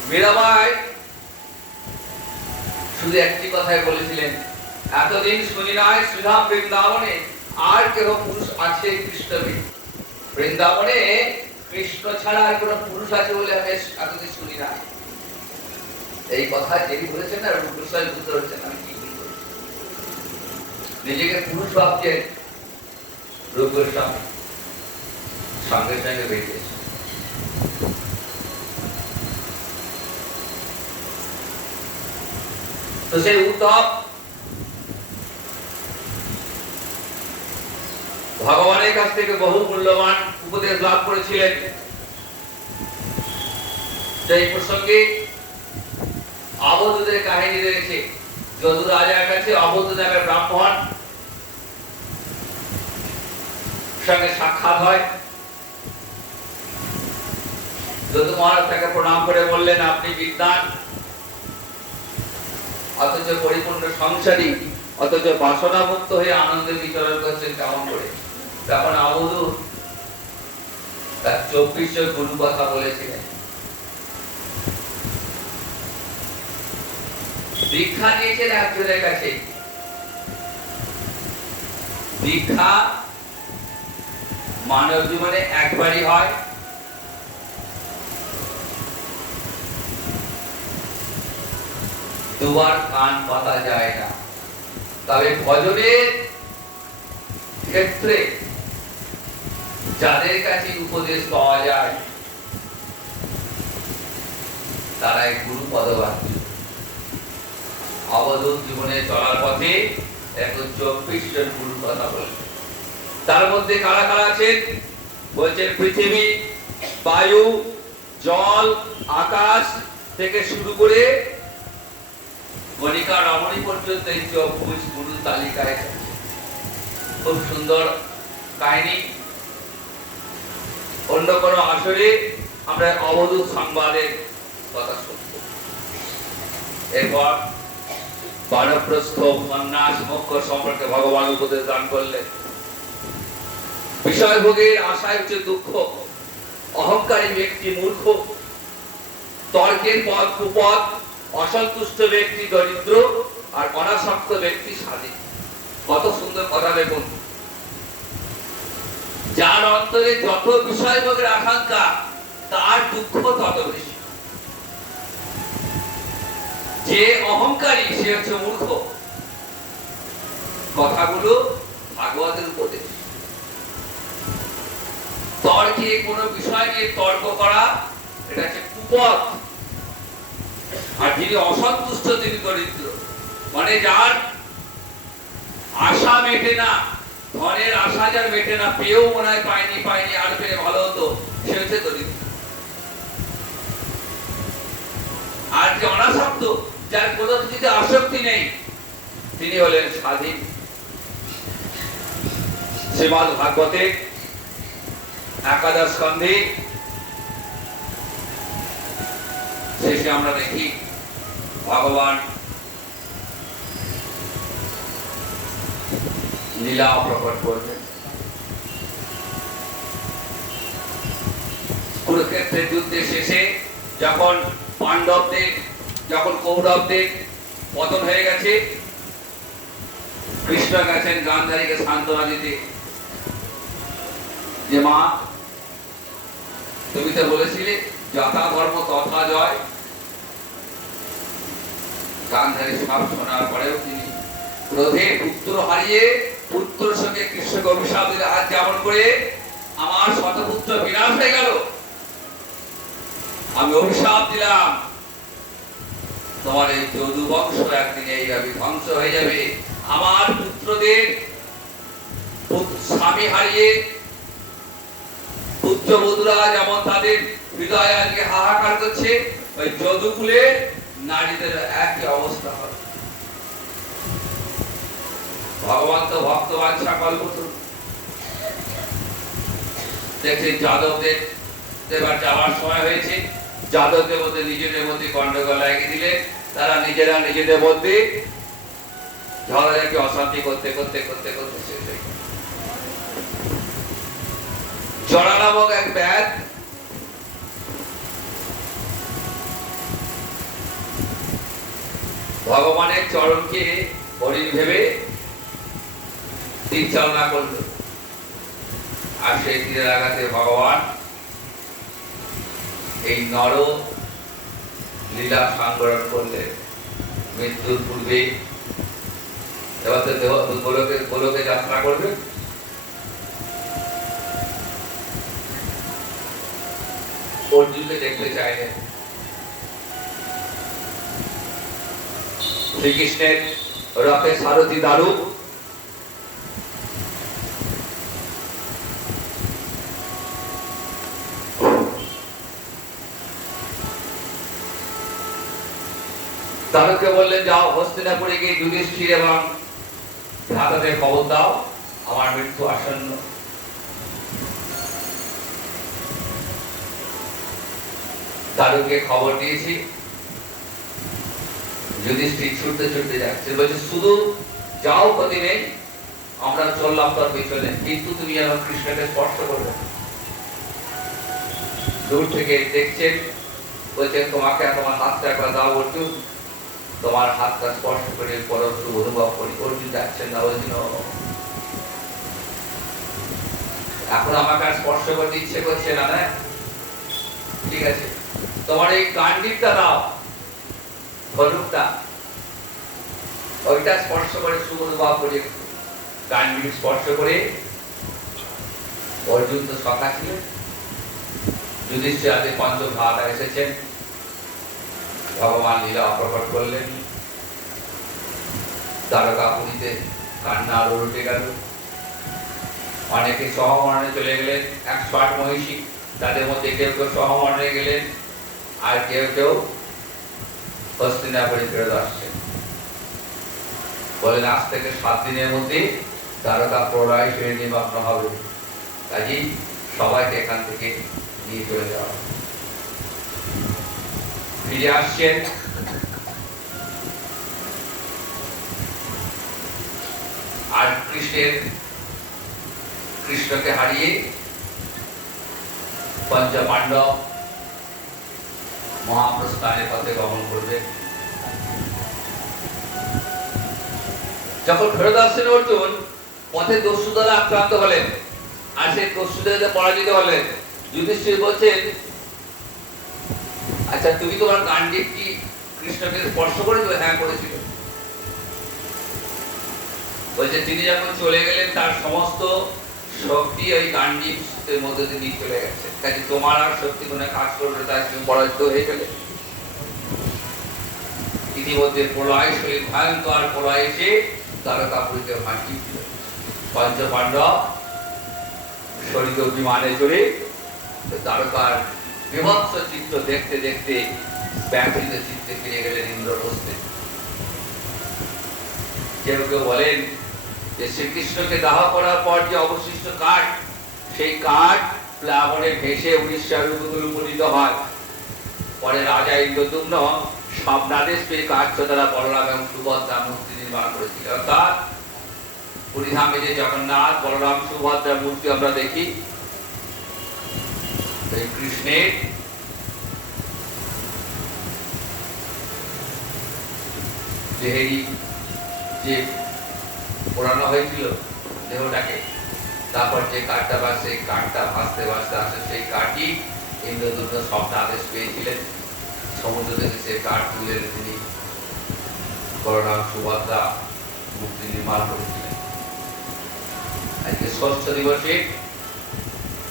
মীরাবাই শুধু একটি কথাই বলেছিলেন, এতদিন শুনি নাই শ্রীধাম বৃন্দাবনে আর কেহ পুরুষ আছে কৃষ্ণ। বৃন্দাবনে কৃষ্ণ ছাড়া আর কোন পুরুষ আছে বলে আমি এতদিন শুনি না। এই কথা যিনি বলেছেন না, রূপ গোস্বামী বুঝতে পারছেন আমি কি বলবো। নিজেকে পুরুষ ভাবছেন রূপ গোস্বামী, সঙ্গে সঙ্গে বেরিয়ে এসে। তো সেই উদ্ধব ভগবানের কাছ থেকে বহু মূল্যবান উপদেশ লাভ করেছিলেন। এই প্রসঙ্গে অবধূতের কাহিনী রয়েছে। যদু রাজার কাছে অবধূত নামে ব্রাহ্মণ সঙ্গে সাক্ষাৎ হয়। যদু মহারাজ তাকে প্রণাম করে বললেন, আপনি বিদ্বান, অথচ পরিপূর্ণ সংসারী, অথচ বাসনা মুক্ত হয়ে আনন্দে বিচরণ করছেন কেমন করে? তখন অবধূত তার 24 গুরু কথা বলেছিলেন। দীক্ষা নিয়েছেন একজনের কাছে। দীক্ষা মানব জীবনে একবারই হয়। দুবার কান পাতা যায় না। তবে ভজনের ক্ষেত্রে যাদের কাছে উপদেশ পাওয়া যায় তারাই গুরু পদবাচ্য। অবধূত জীবনে চলার পথে 124 জন গুরুর কথা বললেন। তার মধ্যে কারা কারা আছেন বলছেন? পৃথিবী, বায়ু, জল, আকাশ থেকে শুরু করে গণিকা রমণী পর্যন্ত এই 24 গুরু তালিকায় আছে। খুব সুন্দর কাহিনী। অন্য কোনো আসরে আমরা অবধূত সংবাদের কথা শুনব। এরপর বানপ্রস্থ, সন্ন্যাস, মোক্ষ সম্পর্কে ভগবান উপদেশ দান করলেন। বিষয় ভোগের আশায় হচ্ছে দুঃখ, অহংকারী ব্যক্তি মূর্খ, তর্কের পথ কুপথ, অসন্তুষ্ট ব্যক্তি দরিদ্র, আর অনাসক্ত ব্যক্তি স্বাধীন। কত সুন্দর কথা দেখুন। যার অন্তরে যত বিষয় ভোগের আকাঙ্ক্ষা তার দুঃখ তত বেশি। যে অহংকারী সে হচ্ছে মূর্খ। কথাগুলো ভাগবতের উপদেশ। তর্কে কোনো বিষয় নিয়ে তর্ক করা এটা হচ্ছে কুপথ। আর যিনি অসন্তুষ্ট তিনি দরিদ্র, মানে যার আশা মেটে না, ধনের আশা যার মেটে না, পেয়েও মনে হয় পাইনি পাইনি আর পেয়ে ভালো হতো, সে হচ্ছে দরিদ্র। আর যে অনাসক্ত, যার কোনো কিছুতে আসক্তি নেই, তিনি হলেন স্বাধীন। শ্রীমদ্ ভাগবতে একাদশ স্কন্ধে শেষে আমরা দেখি ভগবান লীলা প্রকট করবেন। কুরুক্ষেত্রের যুদ্ধের শেষে যখন পাণ্ডবদের, যখন কৌরবদের পতন হয়ে গেছে, কৃষ্ণ গেছেন গান্ধারীকে সান্ত্বনা দিতে যে মা, তুমি তো বলেছিলে যথা ধর্ম তথা জয়। গান্ধারী সব শোনার পরেও তিনি ক্রোধে পুত্র হারিয়ে পুত্রের সঙ্গে কৃষ্ণকে অভিশাপ দিলে, আজ যেমন করে আমার শতপুত্র বিনাশ হয়ে গেল, আমি অভিশাপ দিলাম তোমার এই যদু বংশ একদিন এইভাবে ধ্বংস হয়ে যাবে। আমার পুত্রদের স্বামী হারিয়ে পুত্রবধূরা যেমন তাদের হৃদয় আজকে হাহাকার করছে, ওই যদুকুলে নারীদের একই অবস্থা হবে। ভগবান তো ভক্তবান সকল পুত্র দেখছেন। যাদবদের এবার যাওয়ার সময় হয়েছে, যাদবদের মধ্যে নিজেদের মধ্যে গন্ডগোল লাগিয়ে দিলে, তারা নিজেরা নিজেদের মধ্যে ঝগড়াঝাটি অশান্তি করতে করতে করতে করতে শেষ হয়ে গেল। জরা নামক এক ব্যাধ ভগবানের চরণকে হরিণ ভেবে তীর চালনা করল, আর সেই তীরের আঘাতে ভগবান এই নর লীলা সংবরণ করলেন মৃত্যুর পূর্বে। এবার তো গোলকে যাত্রা করবে। অর্জুনকে দেখতে চাইলেন। শ্রীকৃষ্ণের রথে সারথি দারুক দারুককে বললেন, যাও হস্তিনাপুরে গিয়ে যুধিষ্ঠির এবং ভ্রাতাদের খবর দাও, আমার মৃত্যু আসন্ন। দারুককে খবর দিয়েছি। যুধিষ্ঠির ছুটতে ছুটতে যাচ্ছে, বলছে শুধু যাও ক্ষতি নেই, আমরা চললাম তোর পিছনে, কিন্তু তুমি যেন কৃষ্ণকে স্পর্শ করবে। দূর থেকে দেখছেন, বলছে তোমাকে তোমার হাতটা একবার দাও অর্জুন, তোমার হাতটা স্পর্শ করে পরশু অনুভব করি। অর্জুন যাচ্ছেন না, বলছিল এখন আমাকে আর স্পর্শ করতে ইচ্ছে করছে না, না ঠিক আছে, তোমার এই কাণ্ডিকটা দাও, ধনুকটা, ওইটা স্পর্শ করে শুভ অনুভব করি। গান্ডীব স্পর্শ করে অর্জুন তো সখা ছিলেন, যুধিষ্ঠির আদি পঞ্চভ্রাতা এসেছেন, ভগবান লীলা প্রকট করলেন, দ্বারকাপুরীতে কান্না আরো উঠে গেল। অনেকে সহমরণে চলে গেলেন, 108 মহিষী, তাদের মধ্যে কেউ কেউ সহমরণে গেলেন, আর কেউ কেউ হস্তিনাপুরে ফেরত আসছেন। বলেন আজ থেকে 7 দিনের মধ্যে দ্বারকা প্রলয় সেরে নিমগ্ন হবে, কাজেই সবাইকে এখান থেকে নিয়ে চলে যাওয়া। ফিরে আসছেন, আর কৃষ্ণকে হারিয়ে পঞ্চপাণ্ডব মহাপ্রস্থানের পথে গমন করবে। যখন ফেরত আসছেন অর্জুন, পথে দস্যু দ্বারা আক্রান্ত হলেন, আর সেই দস্যুদের পরাজিত হলেন। যুধিষ্ঠির বলছেন, আচ্ছা তুমি তোমার গান্ডীব কি কৃষ্ণকে স্পর্শ করেছিল? হ্যাঁ করেছিল। বলছে তিনি যখন চলে গেলেন তার সমস্ত শক্তি ওই গান্ডীবের মধ্যে দিয়ে চলে গেছে, কাজে তোমার আর শক্তি কোনো কাজ করবে, তাই তুমি পরাজিত হয়ে গেলে। ইতিমধ্যে প্রলয় শরীর ভয়ঙ্কর প্রলয় এসে দ্বারকাপুরীকে ভাসিয়ে দিল। পঞ্চপাণ্ডব শরীর বিমানে চড়ে দ্বারকার বিভৎস চিত্র দেখতে দেখতে ব্যাপৃত চিত্তে ফিরে গেলেন ইন্দ্রপ্রস্থে। কেউ কেউ বলেন যে শ্রীকৃষ্ণকে দাহ করার পর যে অবশিষ্ট কাঠ, সেই কাঠ প্লাবনে ভেসে উড়িষ্যার উপনীত হয়। পরে রাজা ইন্দ্রদ্যুম্ন স্বপ্নাদেশ পেয়ে কাঠ দ্বারা বলরাম এবং সুভদ্রা মূর্তি নির্মাণ করেছিল। অর্থাৎ পুরীধামে যে জগন্নাথ বলরাম সুভদ্রার মূর্তি আমরা দেখি, কৃষ্ণের দেহেরই যে পোড়ানো হয়েছিল দেহটাকে, তারপর যে কাঠটা বা সেই কাঠটা ভাসতে ভাসতে আসে, সেই কাঠই ইন্দ্রদূত স্বপ্ন আদেশ পেয়েছিলেন। সমুদ্র থেকে সেই কাঠ তুলে তিনি বলরাম সুভদ্রা মূর্তি নির্মাণ করেছিলেন। আজকে ষষ্ঠ দিবসে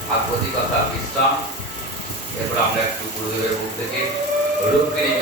ভাগবতী কথা বিশ্রাম। এরপর আমরা একটু গুরুদেবের মুখ থেকে রূপগিরি